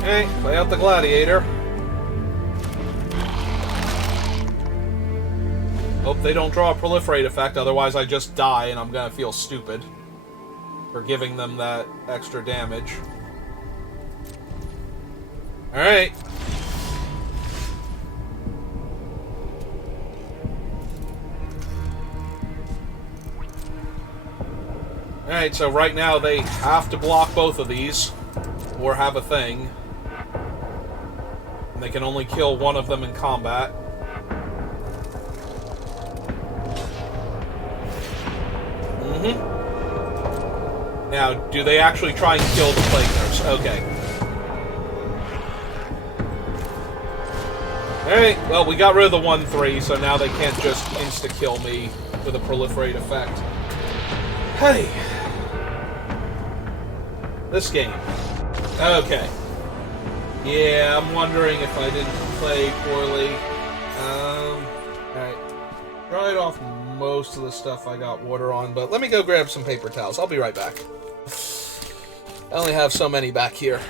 Okay, play out the gladiator. Hope they don't draw a proliferate effect, otherwise I just die and I'm gonna feel stupid for giving them that extra damage. Alright. Alright, so right now they have to block both of these, or have a thing. And they can only kill one of them in combat. Now, do they actually try and kill the Plague Nurse? Okay. Alright, well, we got rid of the 1-3, so now they can't just insta-kill me with a proliferate effect. Hey! This game. Okay. Yeah, I'm wondering if I didn't play poorly. Alright. Dried off most of the stuff I got water on, but let me go grab some paper towels. I'll be right back. I only have so many back here.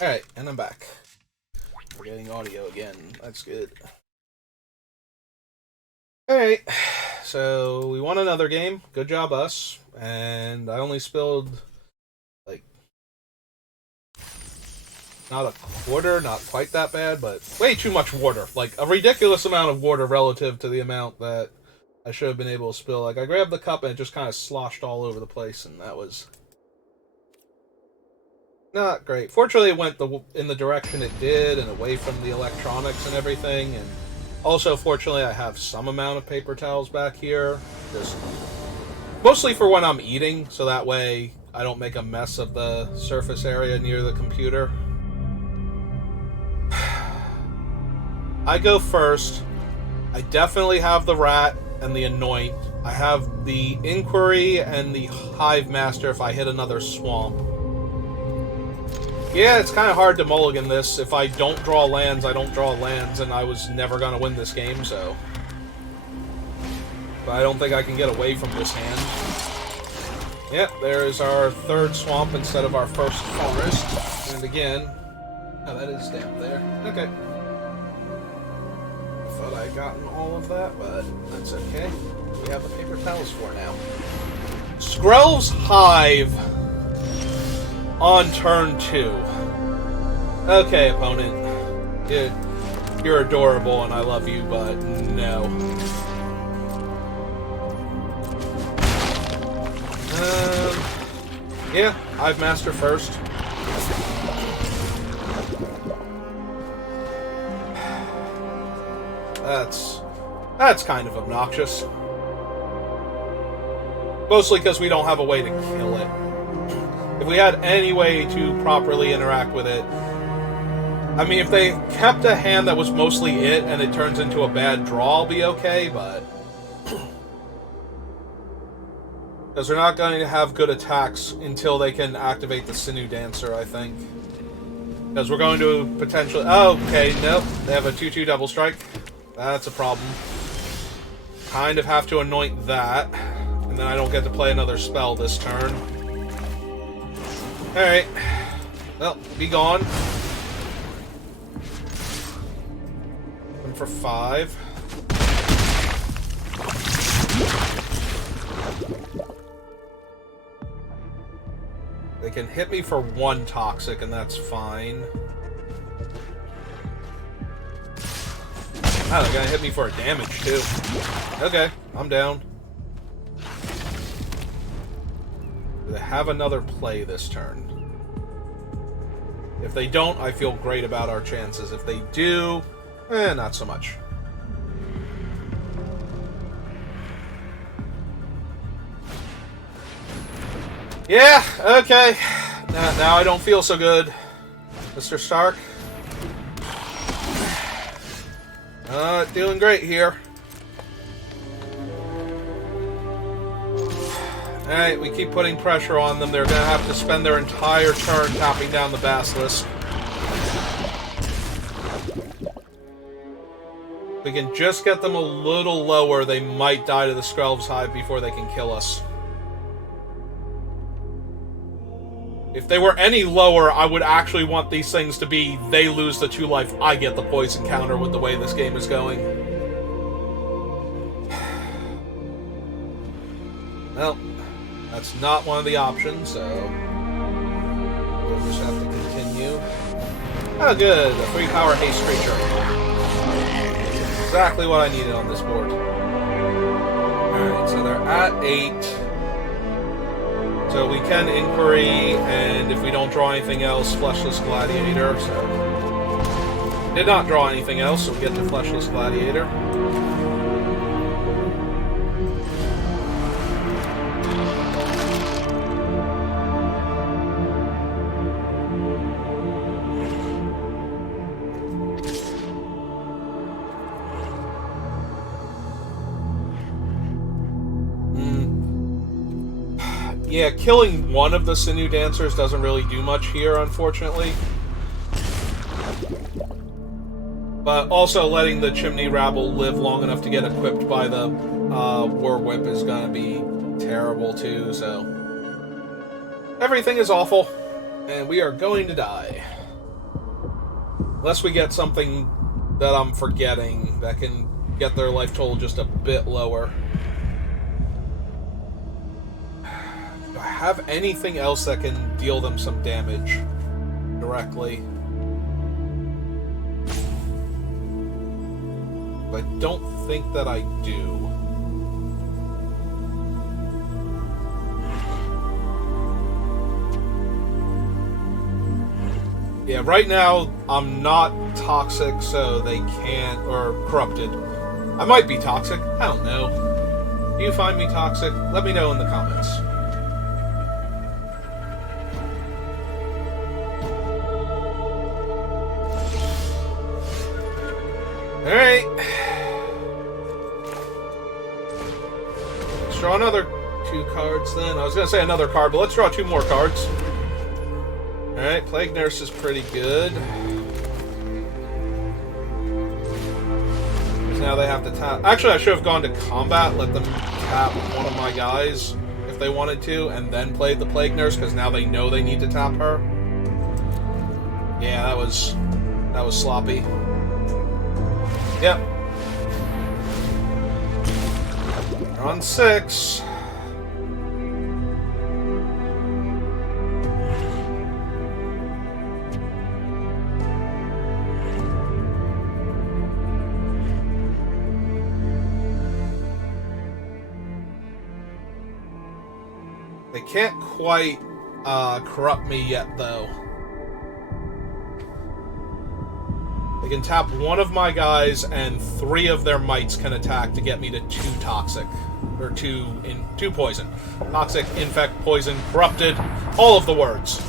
Alright, and I'm back. We're getting audio again. That's good. Alright, so we won another game. Good job, us. And I only spilled, like, not a quarter, not quite that bad, but way too much water. Like, a ridiculous amount of water relative to the amount that I should have been able to spill. Like, I grabbed the cup and it just kind of sloshed all over the place, and that was not great. Fortunately, it went in the direction it did and away from the electronics and everything. And also, fortunately, I have some amount of paper towels back here. Just mostly for when I'm eating, so that way I don't make a mess of the surface area near the computer. I go first. I definitely have the rat and the anoint. I have the inquiry and the hive master if I hit another swamp. Yeah, it's kind of hard to mulligan this. If I don't draw lands, I don't draw lands, and I was never going to win this game, so... But I don't think I can get away from this hand. Yep, there is our third swamp instead of our first forest. And again... Oh, that is damp there. Okay. I thought I had gotten all of that, but that's okay. We have the paper towels for now. Skrell's Hive... on turn 2. Okay, opponent. You're adorable and I love you, but no. Yeah, Hive Master first. That's kind of obnoxious. Mostly because we don't have a way to kill it. If we had any way to properly interact with it... I mean, if they kept a hand that was mostly it, and it turns into a bad draw, I'll be okay, but... Because they're not going to have good attacks until they can activate the Sinew Dancer, I think. Because we're going to potentially... Oh, okay, nope. They have a 2-2 double strike. That's a problem. Kind of have to anoint that. And then I don't get to play another spell this turn. Alright. Well, be gone. 1 for 5. They can hit me for 1 toxic, and that's fine. Oh, they're gonna hit me for a damage, too. Okay, I'm down. Do they have another play this turn? If they don't, I feel great about our chances. If they do, not so much. Yeah, okay. Now I don't feel so good, Mr. Stark. Doing great here. Alright, we keep putting pressure on them. They're gonna have to spend their entire turn tapping down the Basilisk. If we can just get them a little lower, they might die to the Skrelv's Hive before they can kill us. If they were any lower, I would actually want these things to be, they lose the 2 life, I get the poison counter with the way this game is going. Well, that's not one of the options, so we'll just have to continue. Oh good, a 3-power haste creature. Exactly what I needed on this board. Alright, so they're at 8. So we can Inquiry, and if we don't draw anything else, Fleshless Gladiator. So did not draw anything else, so we get to Fleshless Gladiator. Yeah, killing one of the Sinew Dancers doesn't really do much here, unfortunately. But also letting the Chimney Rabble live long enough to get equipped by the War Whip is gonna be terrible too, so... Everything is awful, and we are going to die. Unless we get something that I'm forgetting that can get their life total just a bit lower. Do I have anything else that can deal them some damage directly? I don't think that I do. Yeah, right now I'm not toxic, so they can't, or corrupted. I might be toxic, I don't know. Do you find me toxic? Let me know in the comments. Alright. Let's draw another 2 cards then. I was going to say another card, but let's draw 2 more cards. Alright, Plague Nurse is pretty good. Now they have to tap... Actually, I should have gone to combat, let them tap one of my guys if they wanted to, and then played the Plague Nurse, because now they know they need to tap her. Yeah, that was sloppy. Yep. We're on 6. They can't quite corrupt me yet, though. They can tap one of my guys, and 3 of their mites can attack to get me to 2 toxic. Or 2 poison. Toxic, infect, poison, corrupted. All of the words.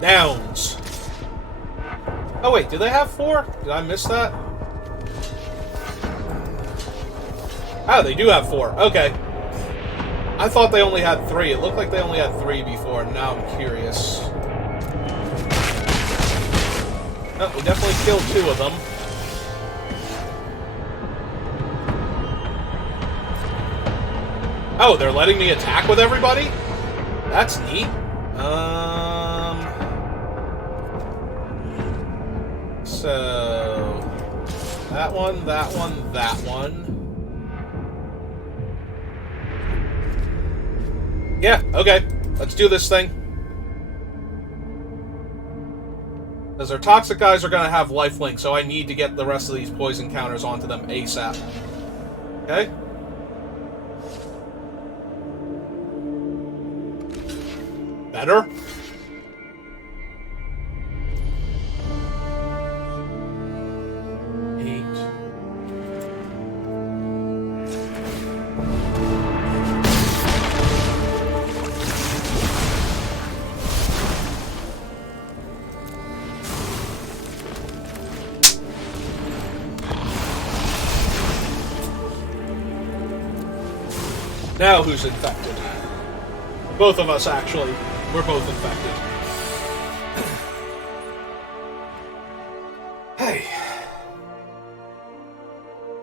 Nouns. Oh wait, do they have 4? Did I miss that? Oh, they do have 4. Okay. I thought they only had 3. It looked like they only had 3 before, and now I'm curious. Oh, we definitely killed 2 of them. Oh, they're letting me attack with everybody? That's neat. So... That one, that one, that one. Yeah, okay. Let's do this thing. Because our toxic guys are going to have lifelink, so I need to get the rest of these poison counters onto them ASAP. Okay? Better? Now who's infected? Both of us, actually. We're both infected. Hey.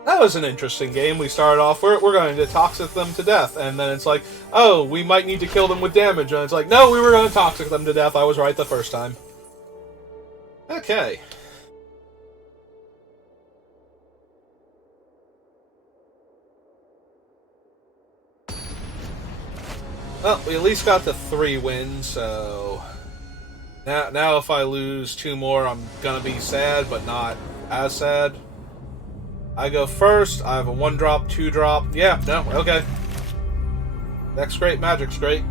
That was an interesting game. We started off, we're going to toxic them to death, and then it's like, oh, we might need to kill them with damage, and it's like, no, we were going to toxic them to death. I was right the first time. Okay. Well, we at least got the 3 wins, so... Now if I lose 2 more, I'm gonna be sad, but not as sad. I go first, I have a 1-drop, 2-drop. Yeah, no, okay. Deck's great, Magic's great.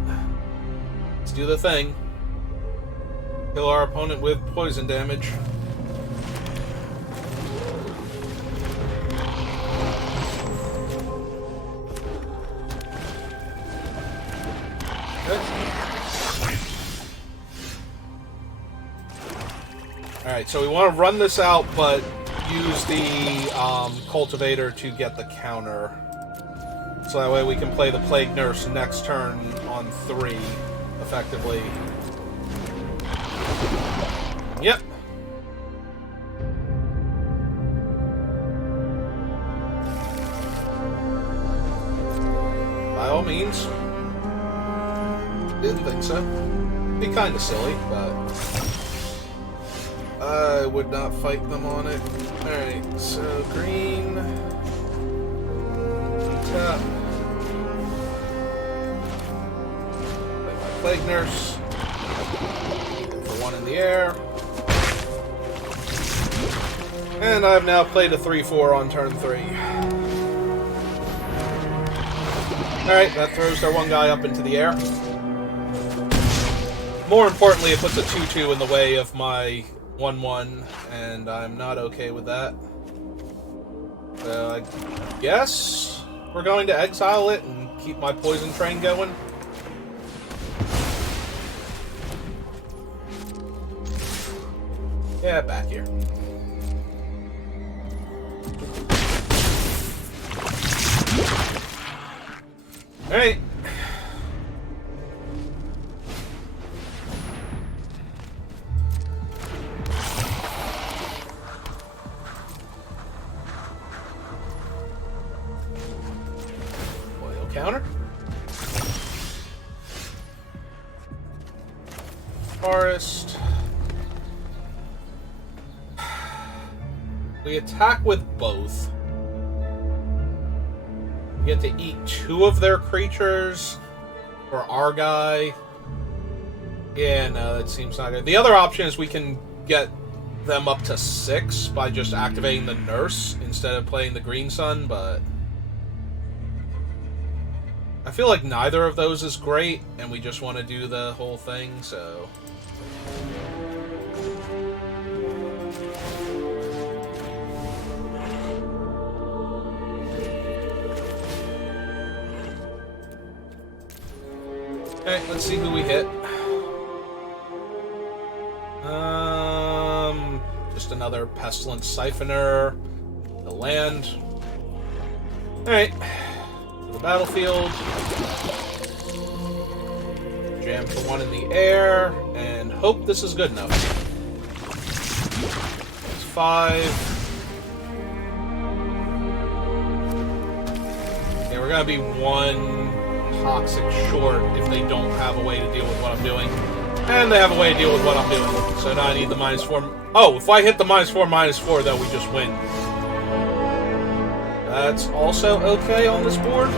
Let's do the thing. Kill our opponent with poison damage. Alright, so we want to run this out, but use the cultivator to get the counter. So that way we can play the Plague Nurse next turn on 3, effectively. Yep. By all means. Didn't think so. Be kind of silly, but... I would not fight them on it. Alright, so green. Tap. Play my Plague Nurse. For 1 in the air. And I've now played a 3-4 on turn 3. Alright, that throws our 1 guy up into the air. More importantly, it puts a 2-2 in the way of my 1-1, and I'm not okay with that. So I guess we're going to exile it and keep my poison train going. Yeah, back here. Alright. Counter. Forest. We attack with both. We get to eat 2 of their creatures for our guy. Yeah, no, that seems not good. The other option is we can get them up to 6 by just activating the Nurse instead of playing the Green Sun, but... I feel like neither of those is great, and we just want to do the whole thing, so... Alright, let's see who we hit. Just another Pestilence Siphoner. The land. Alright. The battlefield. Jam for 1 in the air, and hope this is good enough. It's 5. Okay, we're gonna be 1 toxic short if they don't have a way to deal with what I'm doing. And they have a way to deal with what I'm doing. So now I need the -4. Oh, if I hit the -4/-4, then we just win. That's also okay on this board.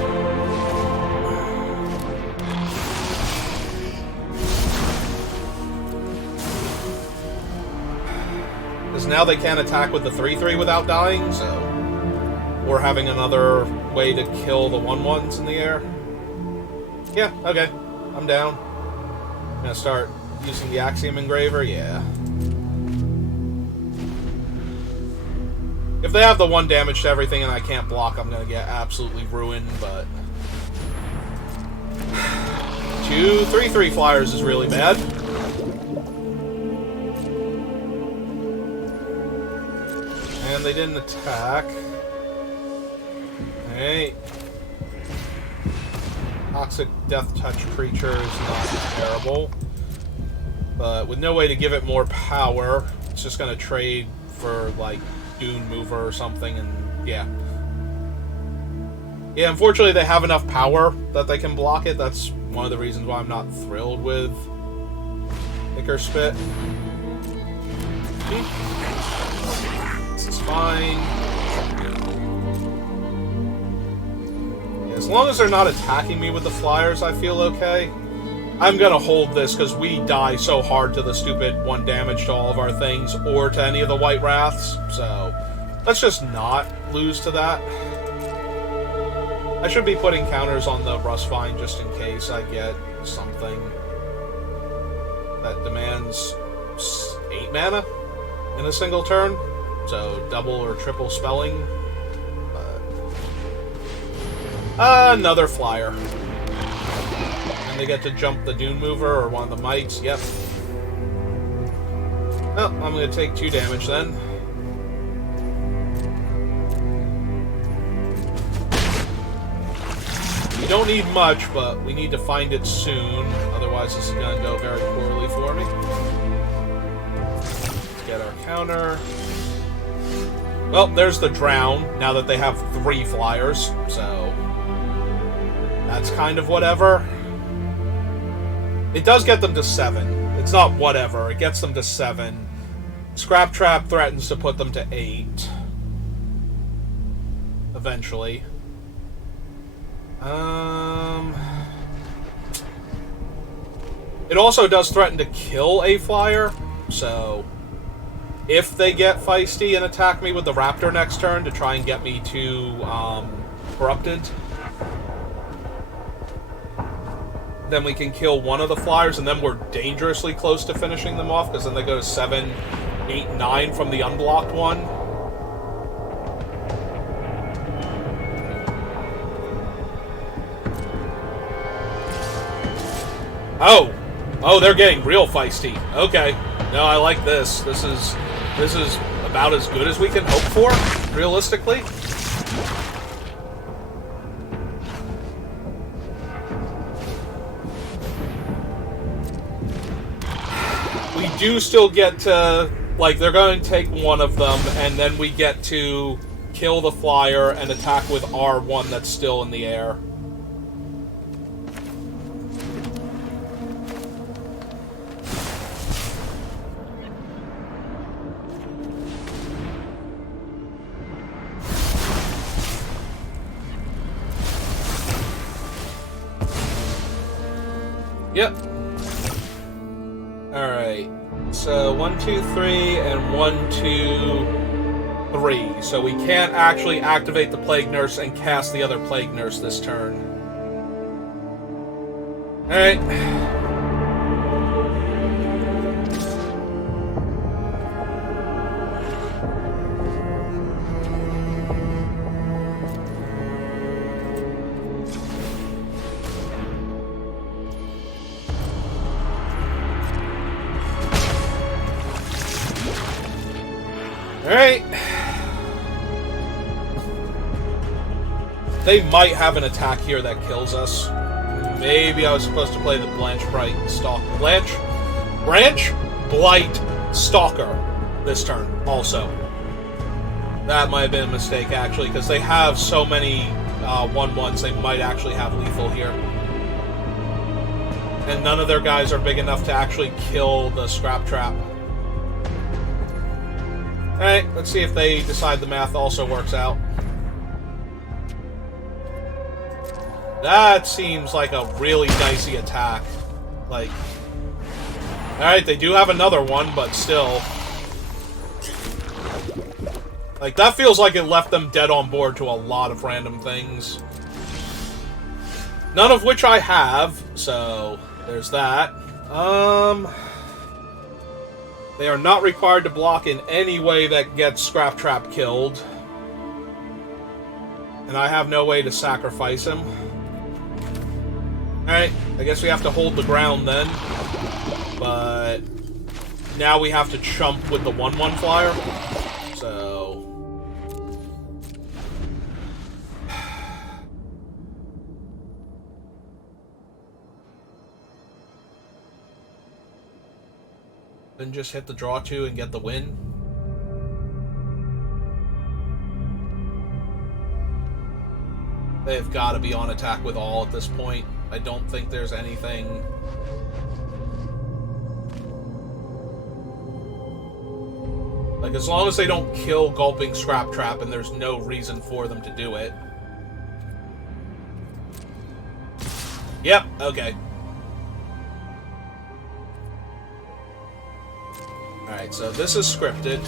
Because now they can't attack with the 3/3 without dying, so... Or having another way to kill the 1/1s in the air. Yeah, okay. I'm down. I'm gonna start using the Axiom Engraver, yeah. If they have the 1 damage to everything and I can't block, I'm gonna get absolutely ruined, but... 2 3/3 flyers is really bad. And they didn't attack. Hey. Toxic Death Touch creature is not terrible. But with no way to give it more power, it's just going to trade for, like, Dune Mover or something, and yeah. Yeah, unfortunately they have enough power that they can block it. That's one of the reasons why I'm not thrilled with Ichor Spit. This is fine. Yeah, as long as they're not attacking me with the flyers, I feel okay. I'm gonna hold this because we die so hard to the stupid 1 damage to all of our things or to any of the White Wraths, so let's just not lose to that. I should be putting counters on the Rustvine just in case I get something that demands 8 mana in a single turn, so double or triple spelling. Another flyer. And they get to jump the Dune Mover or one of the mites. Yep. Well, I'm going to take 2 damage then. We don't need much, but we need to find it soon. Otherwise, this is going to go very poorly for me. Let's get our counter. Well, there's the Drown, now that they have 3 flyers, so that's kind of whatever. It does get them to 7. It's not whatever, it gets them to 7. Scrap Trap threatens to put them to 8. Eventually. It also does threaten to kill a flyer, so if they get feisty and attack me with the Raptor next turn to try and get me to Corrupted, then we can kill one of the flyers, and then we're dangerously close to finishing them off, because then they go to 7, 8, 9 from the unblocked one. Oh, they're getting real feisty. Okay. No, I like this. This is about as good as we can hope for, realistically. We do still get to, like, they're going to take one of them, and then we get to kill the flyer and attack with our one that's still in the air. Yep. Alright. So 1, 2, 3, and 1, 2, 3. So we can't actually activate the Plague Nurse and cast the other Plague Nurse this turn. Alright. Alright. They might have an attack here that kills us. Maybe I was supposed to play the Branch Blight Stalker this turn, also. That might have been a mistake, actually, because they have so many 1/1s, they might actually have lethal here. And none of their guys are big enough to actually kill the Scrap Trap. Alright, let's see if they decide the math also works out. That seems like a really dicey attack. Like, alright, they do have another one, but still. Like, that feels like it left them dead on board to a lot of random things. None of which I have, so there's that. They are not required to block in any way that gets Scrap Trap killed. And I have no way to sacrifice him. Alright, I guess we have to hold the ground then. But now we have to chump with the 1/1 flyer. So Then just hit the draw 2 and get the win. They've got to be on attack with all at this point. I don't think there's anything... Like, as long as they don't kill Gulping Scrap Trap, and there's no reason for them to do it. Yep, okay. Alright, so this is scripted.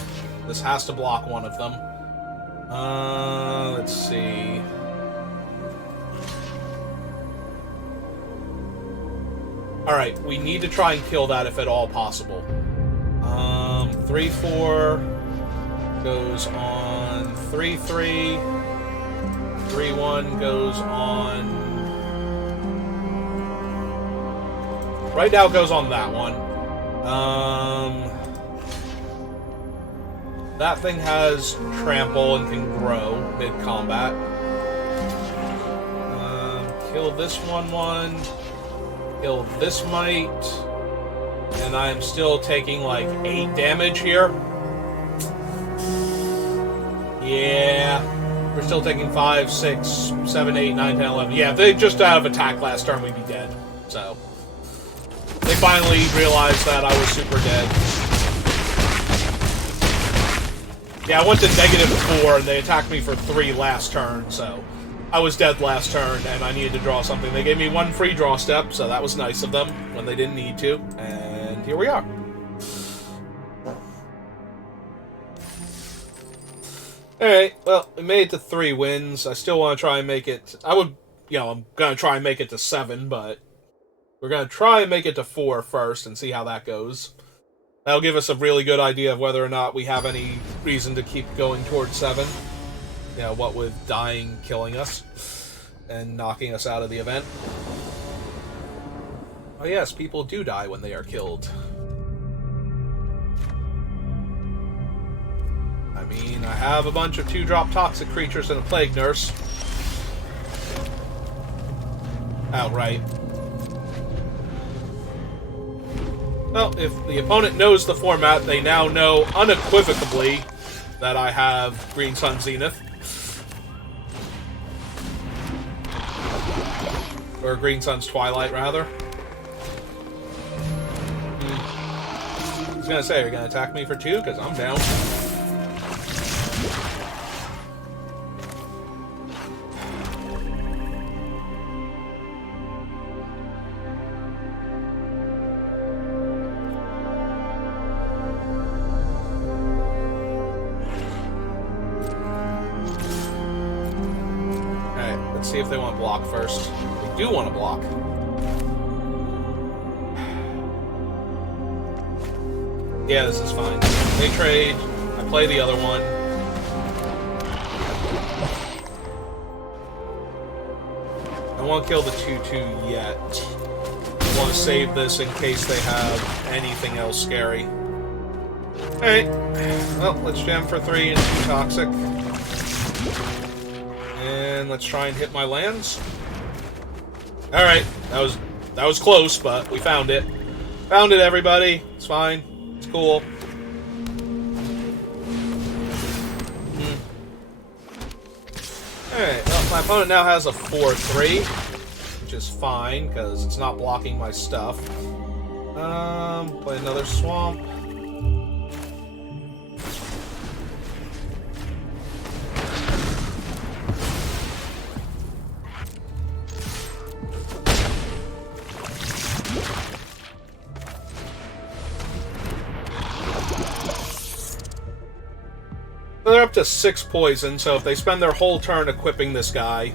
This has to block one of them. Let's see... Alright, we need to try and kill that if at all possible. 3-4 goes on 3-3. 3-1 goes on... Right now it goes on that one. That thing has trample and can grow mid-combat. Kill this 1-1. Kill this mite. And I am still taking like 8 damage here. Yeah. We're still taking 5, 6, 7, 8, 9, 10, 11. Yeah, if they just out of attack last turn, we'd be dead. So. They finally realized that I was super dead. Yeah, I went to -4 and they attacked me for 3 last turn, so. I was dead last turn, and I needed to draw something. They gave me 1 free draw step, so that was nice of them when they didn't need to. And here we are. Alright, well, we made it to 3 wins. I still want to try and make it... I'm going to try and make it to 7, but... We're going to try and make it to 4 first and see how that goes. That'll give us a really good idea of whether or not we have any reason to keep going towards 7. You know, what with dying killing us and knocking us out of the event. Oh yes, people do die when they are killed. I mean, I have a bunch of 2-drop toxic creatures and a Plague Nurse. Outright. Well, if the opponent knows the format, they now know unequivocally that I have Green Sun Zenith. Or Green Sun's Twilight, rather. I was gonna say, are you gonna attack me for 2? Because I'm down. Alright, let's see if they want to block first. Do want to block. Yeah, this is fine. They trade. I play the other one. I won't kill the 2/2 yet. I want to save this in case they have anything else scary. Alright. Well, let's jam for 3 and 2 toxic. And let's try and hit my lands. Alright, that was close, but we found it. Found it, everybody. It's fine. It's cool. Alright, well, my opponent now has a 4/3, which is fine, because it's not blocking my stuff. Play another swamp. They're up to 6 poison, so if they spend their whole turn equipping this guy...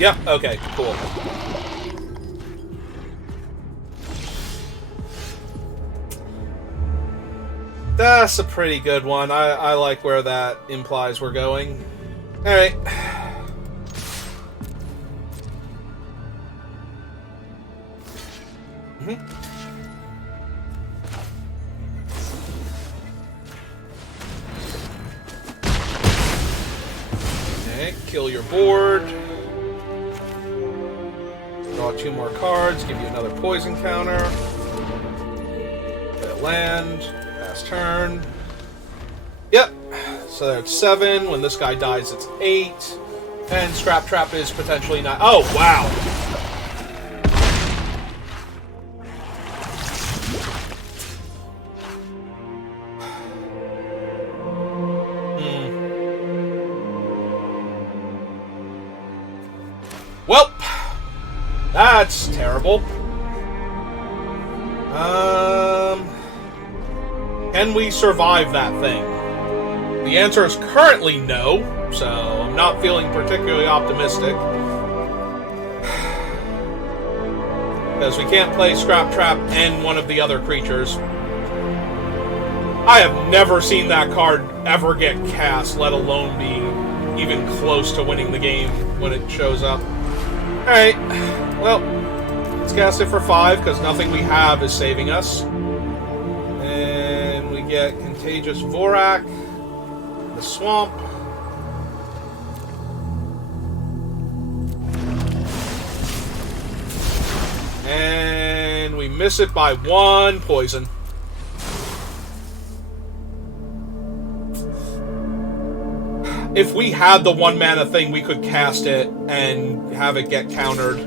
Yep, okay, cool. That's a pretty good one. I like where that implies we're going. Alright. Kill your board. Draw 2 more cards, give you another poison counter. land. Last turn. Yep. So that's 7. When this guy dies, it's 8. And Scrap Trap is potentially 9. Oh, wow. Well, that's terrible. Can we survive that thing? The answer is currently no, so I'm not feeling particularly optimistic. Because we can't play Scrap Trap and one of the other creatures. I have never seen that card ever get cast, let alone be even close to winning the game when it shows up. Alright, well, let's cast it for 5, because nothing we have is saving us. And we get Contagious Vorak, the Swamp. And we miss it by 1 poison. If we had the 1 mana thing, we could cast it and have it get countered.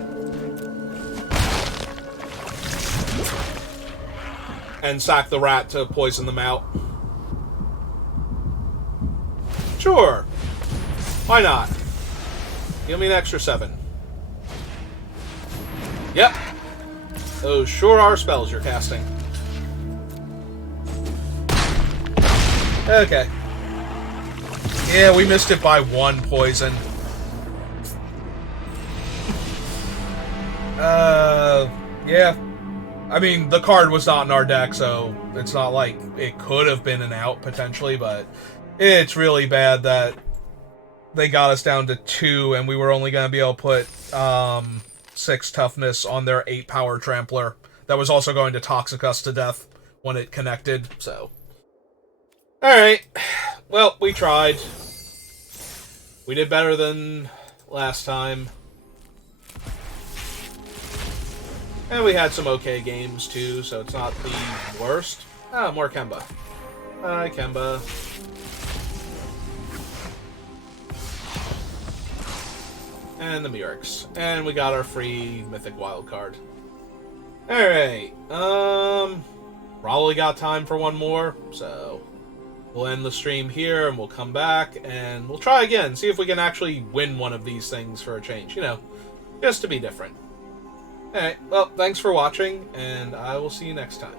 And sack the rat to poison them out. Sure. Why not? Give me an extra 7. Yep. Those sure are spells you're casting. Okay. Yeah, we missed it by 1 poison. Yeah. I mean, the card was not in our deck, so it's not like it could have been an out, potentially, but it's really bad that they got us down to 2, and we were only going to be able to put 6 toughness on their 8 power trampler. That was also going to toxic us to death when it connected, so. Alright. Well, we tried. We did better than last time. And we had some okay games, too, so it's not the worst. Ah, more Kemba. Hi, Kemba. And the Murex. And we got our free Mythic Wildcard. Alright, probably got time for one more, so we'll end the stream here, and we'll come back, and we'll try again, see if we can actually win one of these things for a change, you know, just to be different. Alright, well, thanks for watching, and I will see you next time.